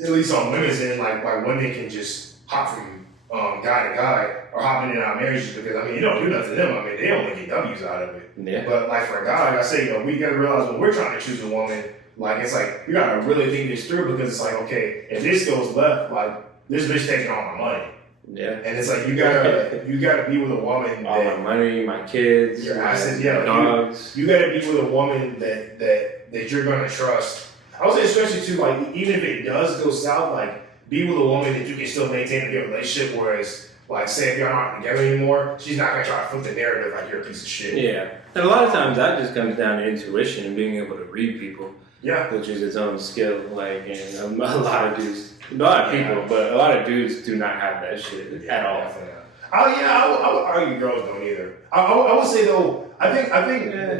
at least on women's end, like women can just hop from guy to guy or hop in and out of marriages because I mean you don't do nothing to them. I mean they only get W's out of it. Yeah. But like for a guy, like I say, we gotta realize when we're trying to choose a woman, like it's like we gotta really think this through because it's like okay, if this goes left, like this bitch taking all my money. Yeah. And it's like you gotta be with a woman All my money, my kids, your my assets, dogs. you gotta be with a woman that you're gonna trust. I would say especially too, like even if it does go south, like be with a woman that you can still maintain a good relationship, whereas like say if you're not together anymore, she's not gonna try to flip the narrative like you're a piece of shit. Yeah. And a lot of times that just comes down to intuition and being able to read people. Yeah. Which is its own skill. Like, and a lot of dudes, a lot of people, but a lot of dudes do not have that shit at all. Definitely. I would argue girls don't either. I would say though, I think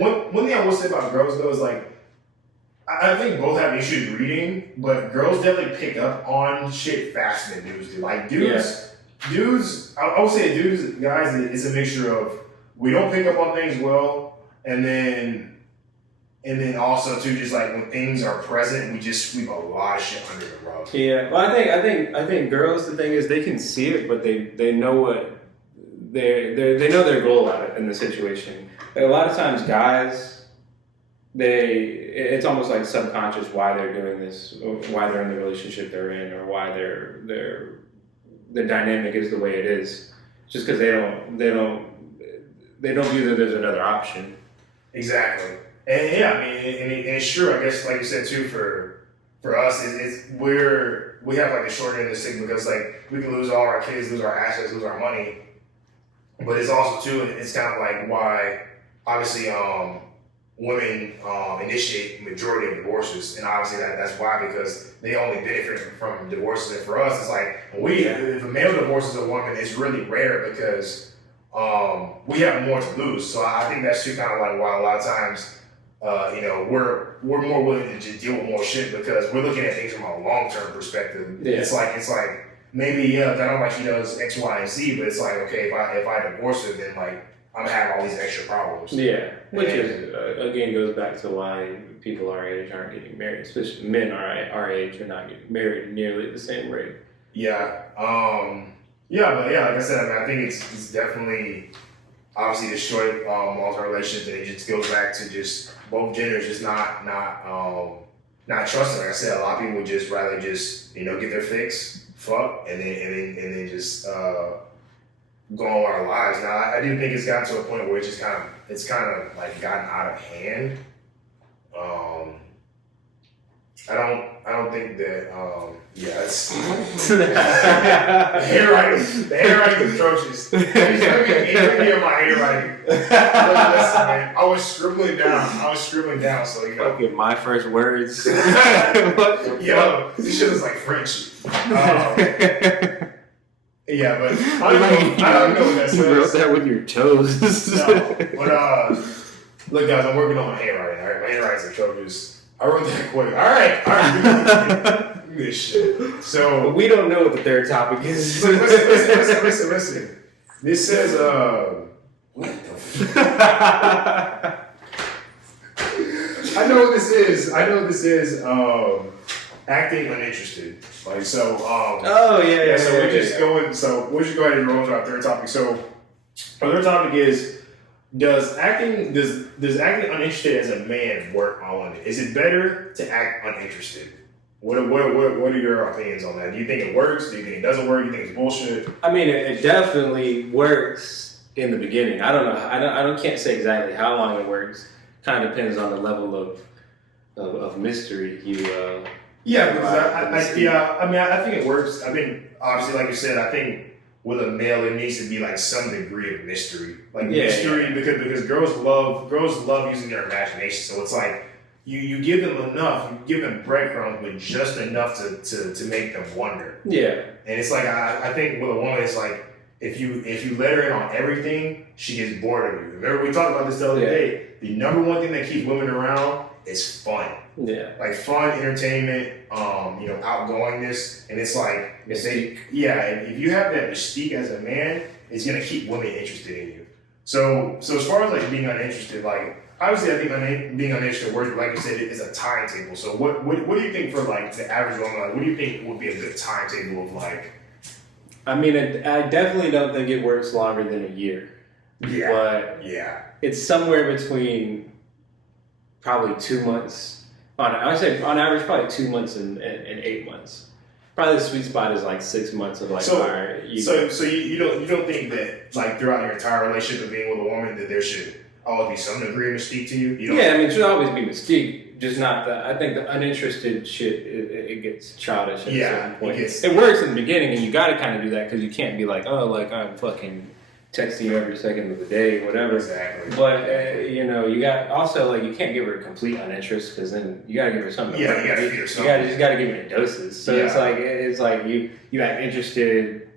one thing I will say about girls though is like, I think both have issues reading, but girls definitely pick up on shit faster than dudes do. Like dudes, I would say dudes, guys, it's a mixture of we don't pick up on things well, and then also too, just like when things are present, we just sweep a lot of shit under the rug. Yeah, well, I think girls. The thing is, they can see it, but they know what they know their goal out of in the situation. Like, a lot of times, guys, it's almost like subconscious why they're doing this, or why they're in the relationship they're in, or why the dynamic is the way it is. Just because they don't view that there's another option. Exactly. And yeah, I mean, and it's true. I guess, like you said too, for us, we have like a short end of the stick because like we can lose all our kids, lose our assets, lose our money. But it's also too, it's kind of like why obviously women initiate majority of divorces, and obviously that's why, because they only benefit from divorces. And for us, it's like if a male divorces a woman, it's really rare because we have more to lose. So I think that's too kind of like why a lot of times. We're more willing to just deal with more shit because we're looking at things from a long-term perspective. Yeah. It's like maybe I don't like she does X, Y, and Z, but it's like, okay, if I divorce her, then like I'm gonna have all these extra problems. Yeah, which is again goes back to why people our age aren't getting married, especially men our age are not getting married nearly at the same rate. Yeah, but yeah, like I said, I mean, I think it's definitely obviously destroyed long-term relationships, and it just goes back to just both genders just not trusting. Like I said, a lot of people would just rather just get their fix, fuck, and then just go on with our lives. Now I do think it's gotten to a point where it's kind of like gotten out of hand. I don't think that it's the handwriting is atrocious. Let me hear my handwriting. Listen, man, I was scribbling down, so Fucking my first words. This shit is like French. Yeah, but I don't know what that says. You wrote that with your toes. No, but look, guys, I'm working on my handwriting. All right, my handwriting's atrocious. I wrote that quick. All right. This shit. So we don't know what the third topic is. Listen. This says, what the fuck? I know what this is. Acting uninterested. Like so. So we're just going. So we'll just go ahead and roll to our third topic. So our third topic is. Does acting uninterested as a man work on women? Is it better to act uninterested? What are your opinions on that? Do you think it works? Do you think it doesn't work? Do you think it's bullshit? I mean, it definitely works in the beginning. I don't know. Can't say exactly how long it works. Kind of depends on the level of mystery you. Yeah, because I think it works. I mean, obviously, like you said, I think. With a male, it needs to be like some degree of mystery, because girls love using their imagination. So it's like you give them enough, you give them breadcrumbs, but just enough to make them wonder. Yeah, and it's like I think with a woman, it's like if you let her in on everything, she gets bored of you. Remember we talked about this the other day. The number one thing that keeps women around is fun. Yeah, like fun, entertainment, outgoingness, and it's like mystique. If you have that mystique as a man, it's gonna keep women interested in you. So as far as like being uninterested, like obviously I think being uninterested works, but like you said, it is a timetable. So what do you think for like the average woman? Like, what do you think would be a good timetable of like? I mean, I definitely don't think it works longer than a year. Yeah, but it's somewhere between probably 2 months. I would say on average probably 2 months and 8 months. Probably the sweet spot is like 6 months of like, So- all right, So you don't think that like throughout your entire relationship of being with a woman that there should always be some degree of mystique to you? You don't yeah, I mean, it should always be mystique, just not the. I think the uninterested shit it gets childish at a certain point. It works in the beginning, and you got to kind of do that because you can't be like, oh, like I'm fucking texting you every second of the day, whatever. Exactly. But you know, you got also like you can't give her complete uninterest because then you got to give her something. Yeah, you got to feed her something. You got to give her doses. So Yeah. it's like you act interested.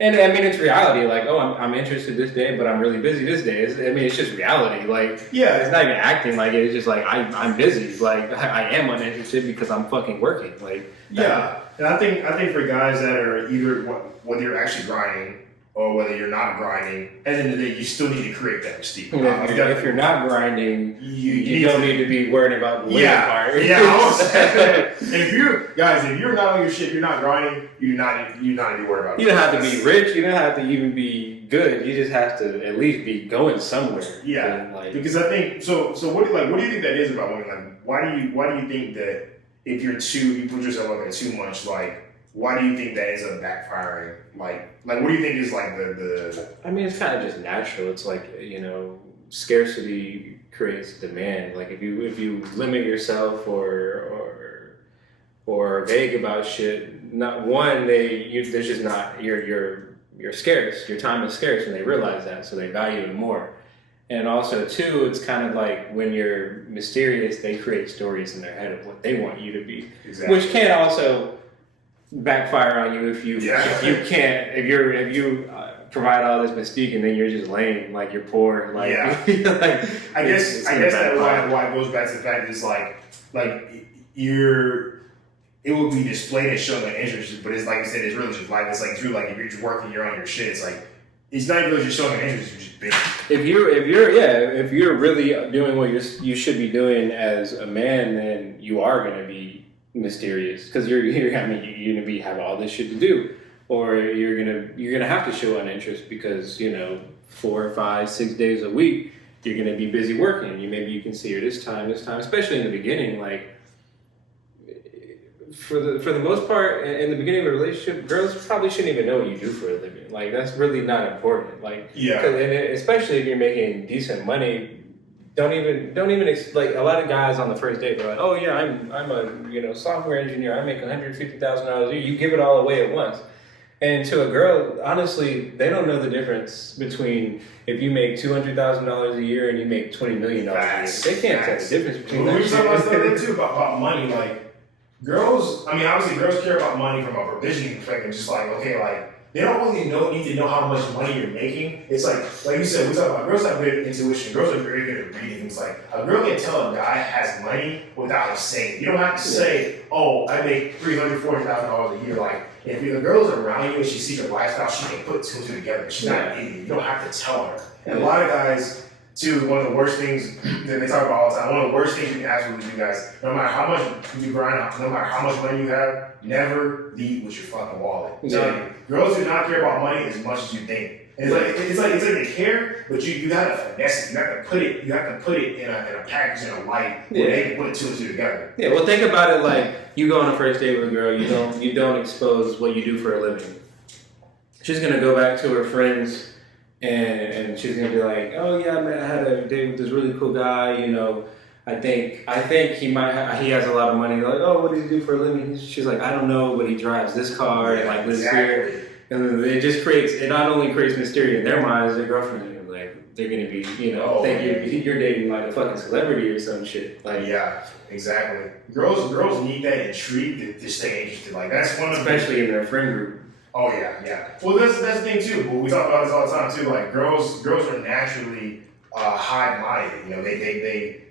And I mean, it's reality. Like, oh, I'm interested this day, but I'm really busy this day. It's just reality. Like, Yeah. it's not even acting like it. It's just like I'm busy. Like, I am uninterested because I'm fucking working. Like, Yeah, and I think for guys that are either whether you're actually grinding or whether you're not grinding, at the end of the day, you still need to create that mystique. if you're not grinding, you you don't need to be worried about the winning part. Yeah, I was saying, if you're not on your shit, you're not grinding, you do not need to be worried about it. You don't have to be rich. You don't have to even be good. You just have to at least be going somewhere. Yeah, And, like, because I think so. What do you think that is about women? Like, why do you think that if you put yourself out there too much, like, why do you think that ends up backfiring? Like what do you think is like the? I mean, it's kind of just natural. It's like, you know, scarcity creates demand. Like if you limit yourself or vague about shit, not one there's just not you're scarce. Your time is scarce, and they realize that, so they value it more. And also, two, it's kind of like when you're mysterious, they create stories in their head of what they want you to be, Exactly. which can also backfire on you if you provide all this mystique and then you're just lame, like you're poor, like like I guess that why it goes back to the fact that it's like it will be displayed and shown an interest, but it's like I said, it's really just like it's really like if you're just working, you're on your shit. It's like it's not really just showing an interest, you're just big. If you're really doing what you should be doing as a man, then you are gonna be mysterious because you're gonna have all this shit to do, or you're gonna have to show an interest because 4, 5, 6 days a week you're gonna be busy working. Maybe you can see her this time, especially in the beginning. Like for the most part, in the beginning of a relationship, girls probably shouldn't even know what you do for a living. Like that's really not important. Like especially if you're making decent money. Don't even like a lot of guys on the first date. They're like, oh yeah, I'm a software engineer. I make $150,000 a year. You give it all away at once. And to a girl, honestly, they don't know the difference between if you make $200,000 a year and you make $20 million a year. They can't tell the difference between that. We talk about stuff too about money. Like girls, I mean, obviously, girls care about money from a provisioning perspective. Just like like. They don't really need to know how much money you're making. It's like you said, we talk about girls have great intuition. Girls are very good at reading. It's like a girl can tell a guy has money without him saying it. You don't have to say, oh, I make $340,000 a year. Like if the girl's around you and she sees your lifestyle, she can put two and two together. She's not an idiot. You don't have to tell her. And a lot of guys, too, one of the worst things that they talk about all the time, one of the worst things you can absolutely do, guys, no matter how much you grind out, no matter how much money you have, never lead with your fucking wallet. No. Girls do not care about money as much as you think. And it's like they care, but you gotta finesse it. You have to put it in a package in a light where they can put two and two together. Yeah, well, think about it like you go on a first date with a girl. You don't expose what you do for a living. She's gonna go back to her friends. And she's gonna be like, oh yeah, man, I had a date with this really cool guy. I think he has a lot of money. Like, oh, what does he do for a living? She's like, I don't know, but he drives this car and like lives here. And it just it not only creates mystery in their minds, their girlfriends are like, they're gonna be, think you're dating like a fucking celebrity or some shit. Like, yeah, exactly. Girls need that intrigue to stay interested. Like that's one of especially in their friend group. Oh yeah. Well, that's the thing too. We talk about this all the time too. Like girls are naturally high-minded.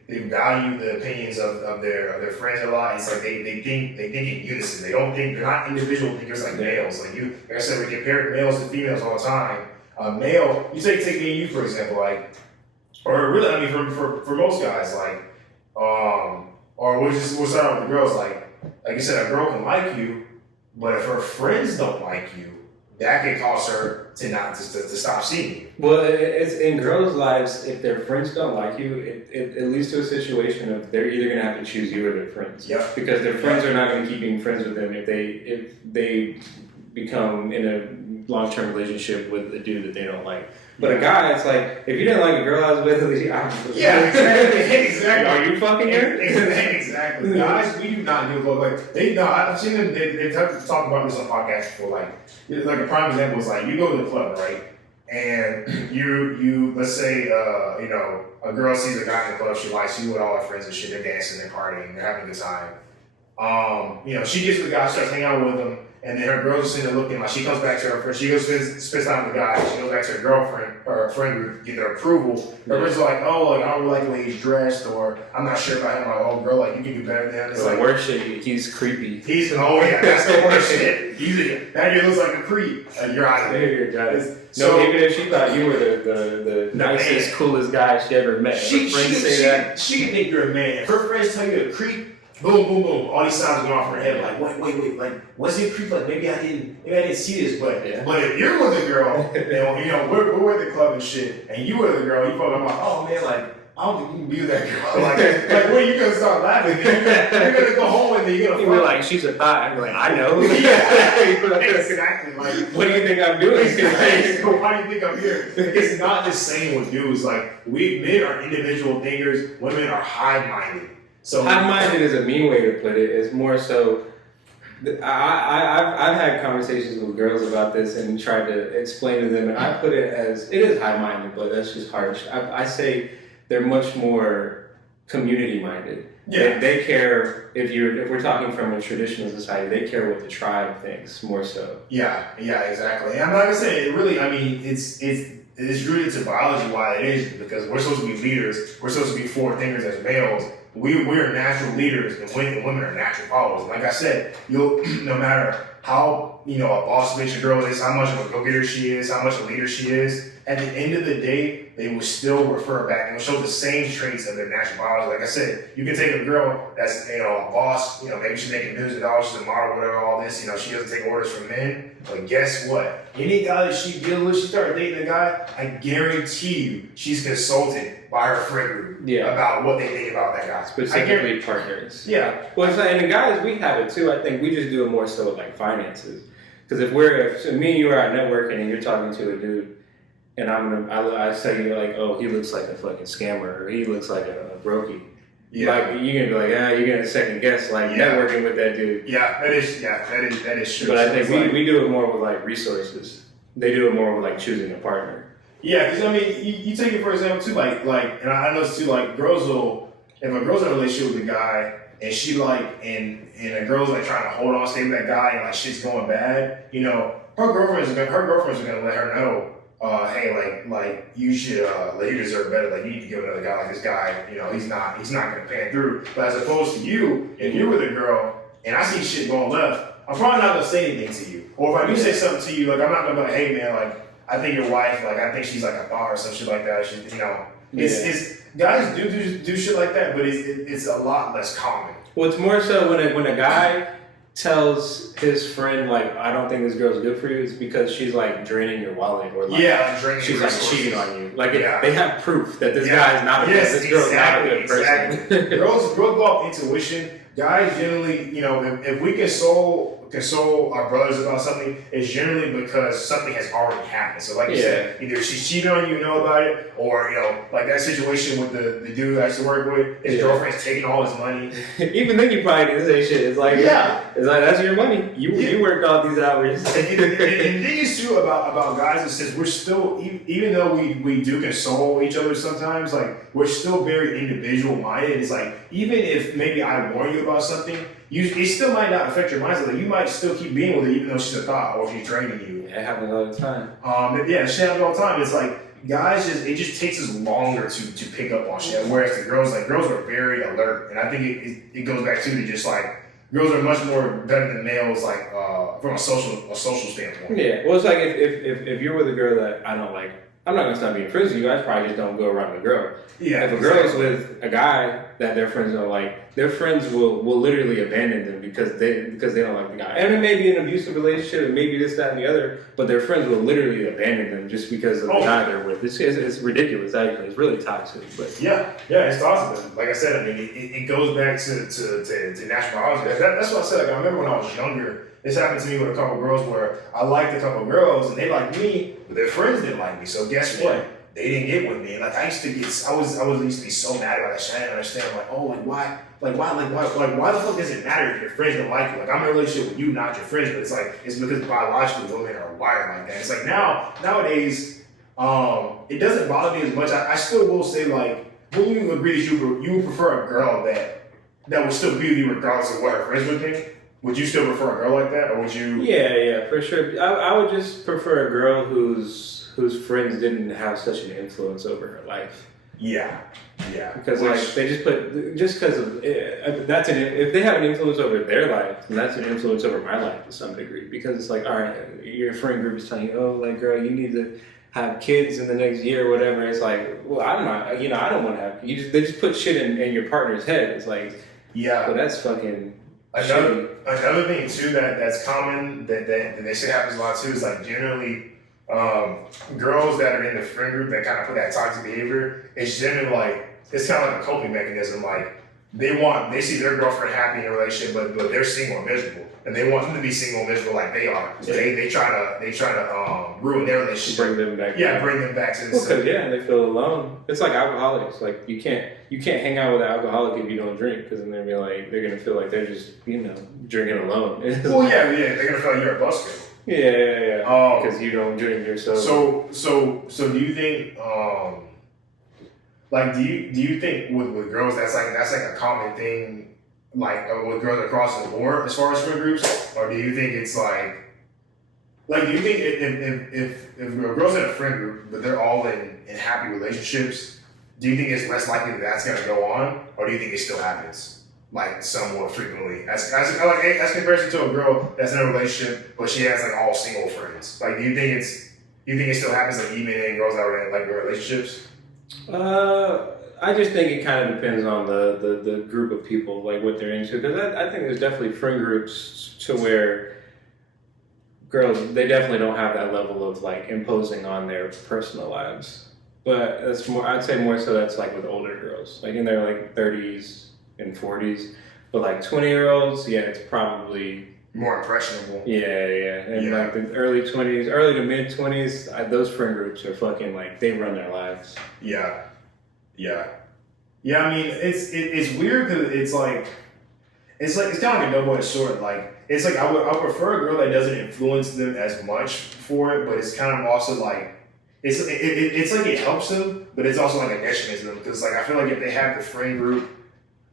They value the opinions of their friends a lot. It's like they think in unison. They're not individual thinkers like males. Like I said, we compare males to females all the time. Male, you take me and you for example, like, or really, I mean, for most guys, like, or we'll start out with the girls. Like you said, a girl can like you. But if her friends don't like you, that can cause her to not to stop seeing you. Well, it's in girls' lives. If their friends don't like you, it leads to a situation of they're either gonna have to choose you or their friends. Yep. Because their friends are not gonna keep being friends with them if they become in a long-term relationship with a dude that they don't like. But a guy, it's like, if you didn't like a girl I was with, at least yeah, exactly. Are you fucking her? Exactly. Guys, we do not give a fuck. Like I've seen them. They talk about this on podcasts before. Like a prime example is like you go to the club, right? And you let's say a girl sees a guy in the club she likes, you with all her friends and shit. They're dancing, they're partying, they're having a good time. She gets with the guy, starts hanging out with him. And then her girl's sitting there looking like she comes back to her friend. She goes spends time with the guy. She goes back to her girlfriend or her friend group, get their approval. Her friends are like, oh, like I don't really like the way he's dressed, or I'm not sure about him. Like, oh, girl, like you can do better than him. It's like worst shit. He's creepy. That's the worst shit. That dude looks like a creep. You're out of there. Guys. No, even if she thought you were the nicest, coolest guy she ever met. She can think you're a man. If her friends tell you you're a creep. Boom, boom, boom. All these sounds going off in her head. Like, wait. Like, was he a creep? Like, maybe I didn't see this. But if you're with a girl, and we're at the club and shit, and you were the girl, you fucking like, oh man, like, I don't think you can be with that girl. Like, when you gonna start laughing? You're gonna go home and then you're gonna. You're like, she's a thought. You're like, I know. Exactly. Like, what do you think I'm doing? Why do you think I'm here? It's not the same with dudes. Like, men are individual thinkers. Women are high-minded. So high-minded is a mean way to put it. It's more so. I've had conversations with girls about this and tried to explain to them, and I put it as it is high-minded, but that's just harsh. I say they're much more community-minded. Yeah. They care if we're talking from a traditional society, they care what the tribe thinks more so. Yeah, exactly. And like I said, it's rooted to biology why it is, because we're supposed to be leaders. We're supposed to be forward thinkers as males. We're natural leaders, and women are natural followers. Like I said, no matter how a boss bitch a girl is, how much of a go-getter she is, how much a leader she is, at the end of the day, they will still refer back and show the same traits of their natural biology. Like I said, you can take a girl that's a boss, maybe she's making millions of dollars, she's a model, whatever, all this, she doesn't take orders from men. But guess what? Any guy that she deals with, she started dating a guy, I guarantee you, she's consulted by her friend group about what they think about that guy. Specifically partners. Yeah. Well, and the guys, we have it too. I think we just do it more so with like finances. Because if me and you are out networking and you're talking to a dude, and I say you're like, oh, he looks like a fucking scammer, or he looks like a brokey. Yeah. Like you're gonna be like, you're gonna second guess networking with that dude. Yeah, that is true. But I think we do it more with like resources. They do it more with like choosing a partner. Yeah, because you take it for example too, like, and I know too, like girls will, if a girl's in a relationship with a guy and she and a girl's like trying to hold on, stay with that guy, and like shit's going bad, her girlfriends are gonna let her know, hey, like you should, you deserve better. Like you need to give another guy like this guy. He's not gonna pan through. But as opposed to you, if you're with a girl and I see shit going left, I'm probably not gonna say anything to you. Or if I do say something to you, like I'm not gonna be like, hey man, like I think your wife, like I think she's like a thought or some shit like that. It's guys do shit like that, but it's a lot less common. Well, it's more so when a guy tells his friend like, I don't think this girl's good for you, it's because she's like draining your wallet, or like draining she's like cheating on you. Like they have proof that this guy is not this girl's not a good person. Girls go off intuition. Guys generally, if we console our brothers about something, it's generally because something has already happened. So like you said, either she's cheating on you, about it, or like that situation with the dude I used to work with, his girlfriend's taking all his money. Even then you probably didn't say shit. It's like that's your money. You worked all these hours. And the thing is too about guys is since we're still, even though we do console each other sometimes, like we're still very individual minded. It's like even if maybe I warn you about something, it still might not affect your mindset. Like you might still keep being with her even though she's a thought or if she's draining you. Yeah, it happens all the time. Shit happens all the time. It's like guys it just takes us longer to pick up on shit. Whereas the girls are very alert, and I think it goes back to just like girls are much more better than males, from a social standpoint. Yeah, well, it's like if you're with a girl that I don't I'm not gonna stop being friends with you. I probably just don't go around the girl. Yeah. If a girl's with a guy that their friends don't like, their friends will literally abandon them because they don't like the guy. And it may be an abusive relationship, and maybe this, that, and the other, but their friends will literally abandon them just because of the guy they're with. It's ridiculous, actually. It's really toxic. But yeah, it's toxic. Like I said, I mean, it goes back to natural biology. That's what I said. Like, I remember when I was younger, this happened to me with a couple girls where I liked a couple girls and they liked me, but their friends didn't like me. So guess what? They didn't get with me. Like I used to be so mad about that shit. I didn't understand. I'm like, oh, why the fuck does it matter if your friends don't like you? Like I'm in a relationship with you, not your friends, but it's because biologically women are wired like that. It's like nowadays, it doesn't bother me as much. I still will say like, will you agree that you would prefer a girl that would still be with you regardless of what her friends would think? Would you still prefer a girl like that, or would you? Yeah, for sure. I would just prefer a girl whose friends didn't have such an influence over her life. Yeah. Because like they just because of if they have an influence over their life, then that's an influence over my life to some degree. Because it's like, all right, your friend group is telling you, oh, like girl, you need to have kids in the next year or whatever. It's like, well, I'm not, I don't want to have. They just put shit in your partner's head. It's like, well, that's fucking. Another thing too that's common that they say happens a lot too is like generally girls that are in the friend group that kind of put that toxic behavior, it's generally like it's kind of like a coping mechanism. Like they see their girlfriend happy in a relationship, but they're single and miserable, and they want them to be single and miserable like they are. So they try to ruin their relationship. Bring them back. Yeah, bring them back to the. Because they feel alone. It's like alcoholics. Like you can't hang out with an alcoholic if you don't drink, because then they're gonna feel like they're just drinking alone. Well, yeah, they're gonna feel like you're a buzzkill. Yeah. Because you don't drink yourself. So do you think do you think with girls that's like a common thing, like with girls across the board as far as friend groups, or do you think it's like do you think if girls in a friend group but they're all in happy relationships, do you think it's less likely that's gonna go on, or do you think it still happens like somewhat frequently as comparison to a girl that's in a relationship but she has like all single friends? Like do you think it still happens like even in girls that are in like relationships? I just think it kind of depends on the group of people, like what they're into. Because I think there's definitely friend groups to where girls, they definitely don't have that level of like imposing on their personal lives. But that's more, I'd say more so that's like with older girls, like in their like 30s and 40s. But like 20-year-olds, it's probably more impressionable. Yeah. And like the early 20s, early to mid 20s, those friend groups are fucking like, they run their lives. Yeah. I mean, it's weird because it's kind of like a double-edged sword. Like it's like I would prefer a girl that doesn't influence them as much for it, but it's kind of also like it's like it helps them, but it's also like a detriment to them because like I feel like if they have the friend group,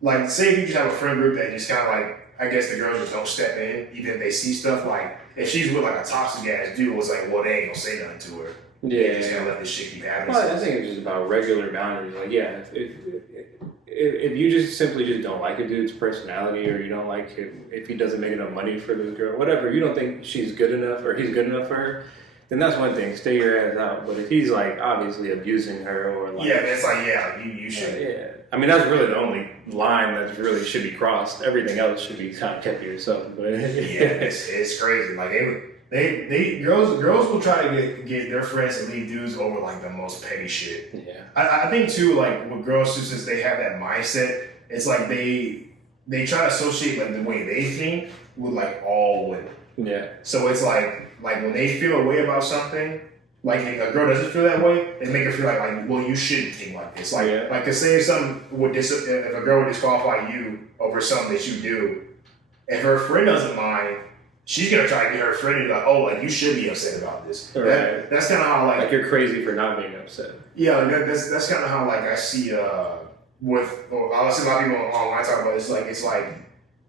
like say if you just have a friend group that just kind of like, I guess the girls just don't step in even if they see stuff. Like if she's with like a toxic ass dude, it's like, well, they ain't gonna say nothing to her. They're just gonna let this shit keep happening. Well, I think it's just about regular boundaries. Like, if you just simply just don't like a dude's personality, or you don't like him if he doesn't make enough money for this girl, whatever, you don't think she's good enough or he's good enough for her, then that's one thing. Stay your ass out. But if he's like obviously abusing her or like that's like you should. I mean that's really the only line that really should be crossed. Everything else should be kind of kept to yourself. But it's crazy. Like they girls will try to get their friends to leave dudes over like the most petty shit. Yeah. I think too, like with girls too, since they have that mindset, it's like they try to associate like the way they think with like all women. Yeah. So it's like when they feel a way about something, like if a girl doesn't feel that way, they make her feel like well, you shouldn't think like this. Like cause say if a girl would disqualify you over something that you do, if her friend doesn't mind, she's gonna try to get her friend to be like, oh, like you should be upset about this. Right. That's kind of how like you're crazy for not being upset. Yeah, that's kind of how like I see I see a lot of people online talk about it. It's like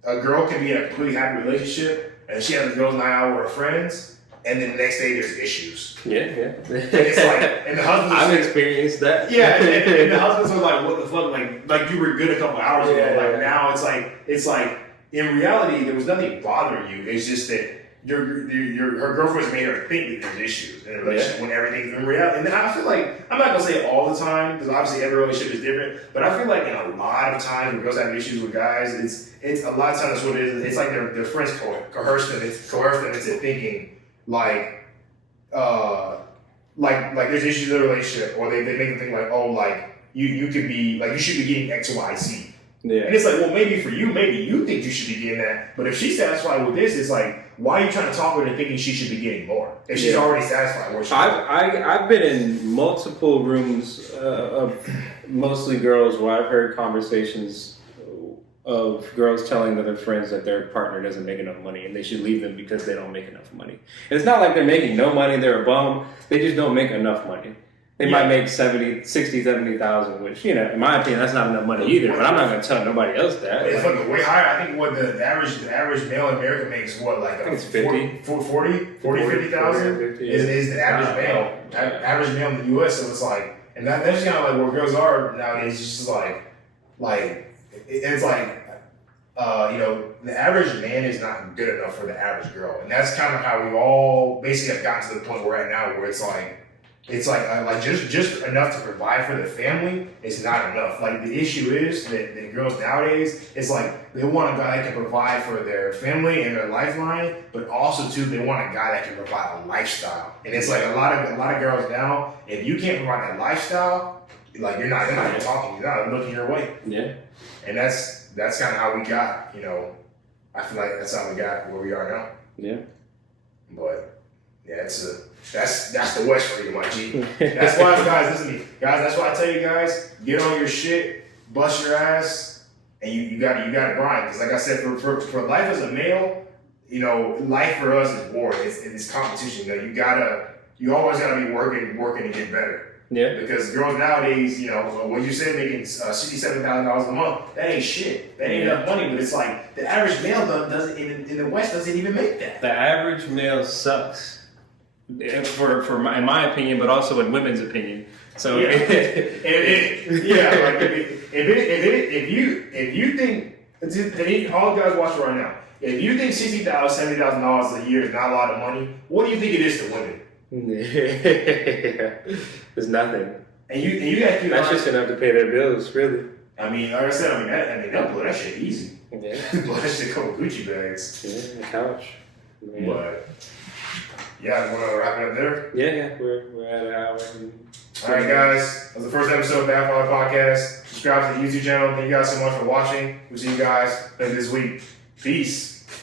a girl can be in a completely happy relationship and she has a girls' night out with her friends, and then the next day there's issues. Yeah. It's like, and the husband. I've experienced that. Yeah, and the husbands are like, what the fuck, like you were good a couple hours ago. Like now it's like in reality there was nothing bothering you. It's just that her girlfriend's made her think that there's issues in a relationship when everything's in reality. And then I feel like, I'm not gonna say all the time, because obviously every relationship is different, but I feel like in a lot of times when girls have issues with guys, it's a lot of times that's what it is. It's like their friends coerce them into thinking like there's issues in the relationship, or they make them think like, oh, like you could be like, you should be getting X, Y, Z. Yeah. And it's like, well, maybe for you, maybe you think you should be getting that, but if she's satisfied with this, it's like, why are you trying to talk with her thinking she should be getting more if she's already satisfied with what I've been in multiple rooms of mostly girls where I've heard conversations of girls telling their friends that their partner doesn't make enough money and they should leave them because they don't make enough money. And it's not like they're making no money, they're a bum, they just don't make enough money. They might make 70,000, which, you know, in my opinion, that's not enough money either. But I'm not going to tell nobody else that. It's like way higher. I think what the average male in America makes, what, like I think it's 50. 50,000 is the average male. Average male in the U.S. So it's like, and that's kind of like where girls are nowadays. It's just it's like, you know, the average man is not good enough for the average girl, and that's kind of how we all basically have gotten to the point we're at now, where it's like just enough to provide for the family is not enough. Like, the issue is that girls nowadays, it's like they want a guy that can provide for their family and their lifeline, but also too they want a guy that can provide a lifestyle. And it's like a lot of girls now, if you can't provide that lifestyle, like they're not even talking, you're not looking your way. Yeah. And that's kind of how we got, you know, I feel like that's how we got where we are now. Yeah. But yeah, that's the West for you, my G. That's why, guys, listen to me. Guys, that's why I tell you guys, get on your shit, bust your ass, and you gotta grind. Because like I said, for life as a male, you know, life for us is war. It's competition. You know, you always gotta be working to get better. Yeah. Because girls nowadays, you know, what you said, making $67,000 a month, that ain't shit. That ain't enough money. But it's like the average male doesn't in the West doesn't even make that. The average male sucks. For in my opinion, but also in women's opinion. So yeah, if you think, all guys watching right now, if you think $60,000, $70,000 a year is not a lot of money, what do you think it is to women? It's nothing. And you got to that's just enough to pay their bills, really. I mean, like I said, they'll blow that shit easy. Yeah. Blow that shit a couple Gucci bags. Yeah, the couch. Yeah. But yeah, want to wrap it up there? Yeah, we're at an hour. All right, guys. That was the first episode of Bad Father Podcast. Subscribe to the YouTube channel. Thank you guys so much for watching. We'll see you guys later this week. Peace.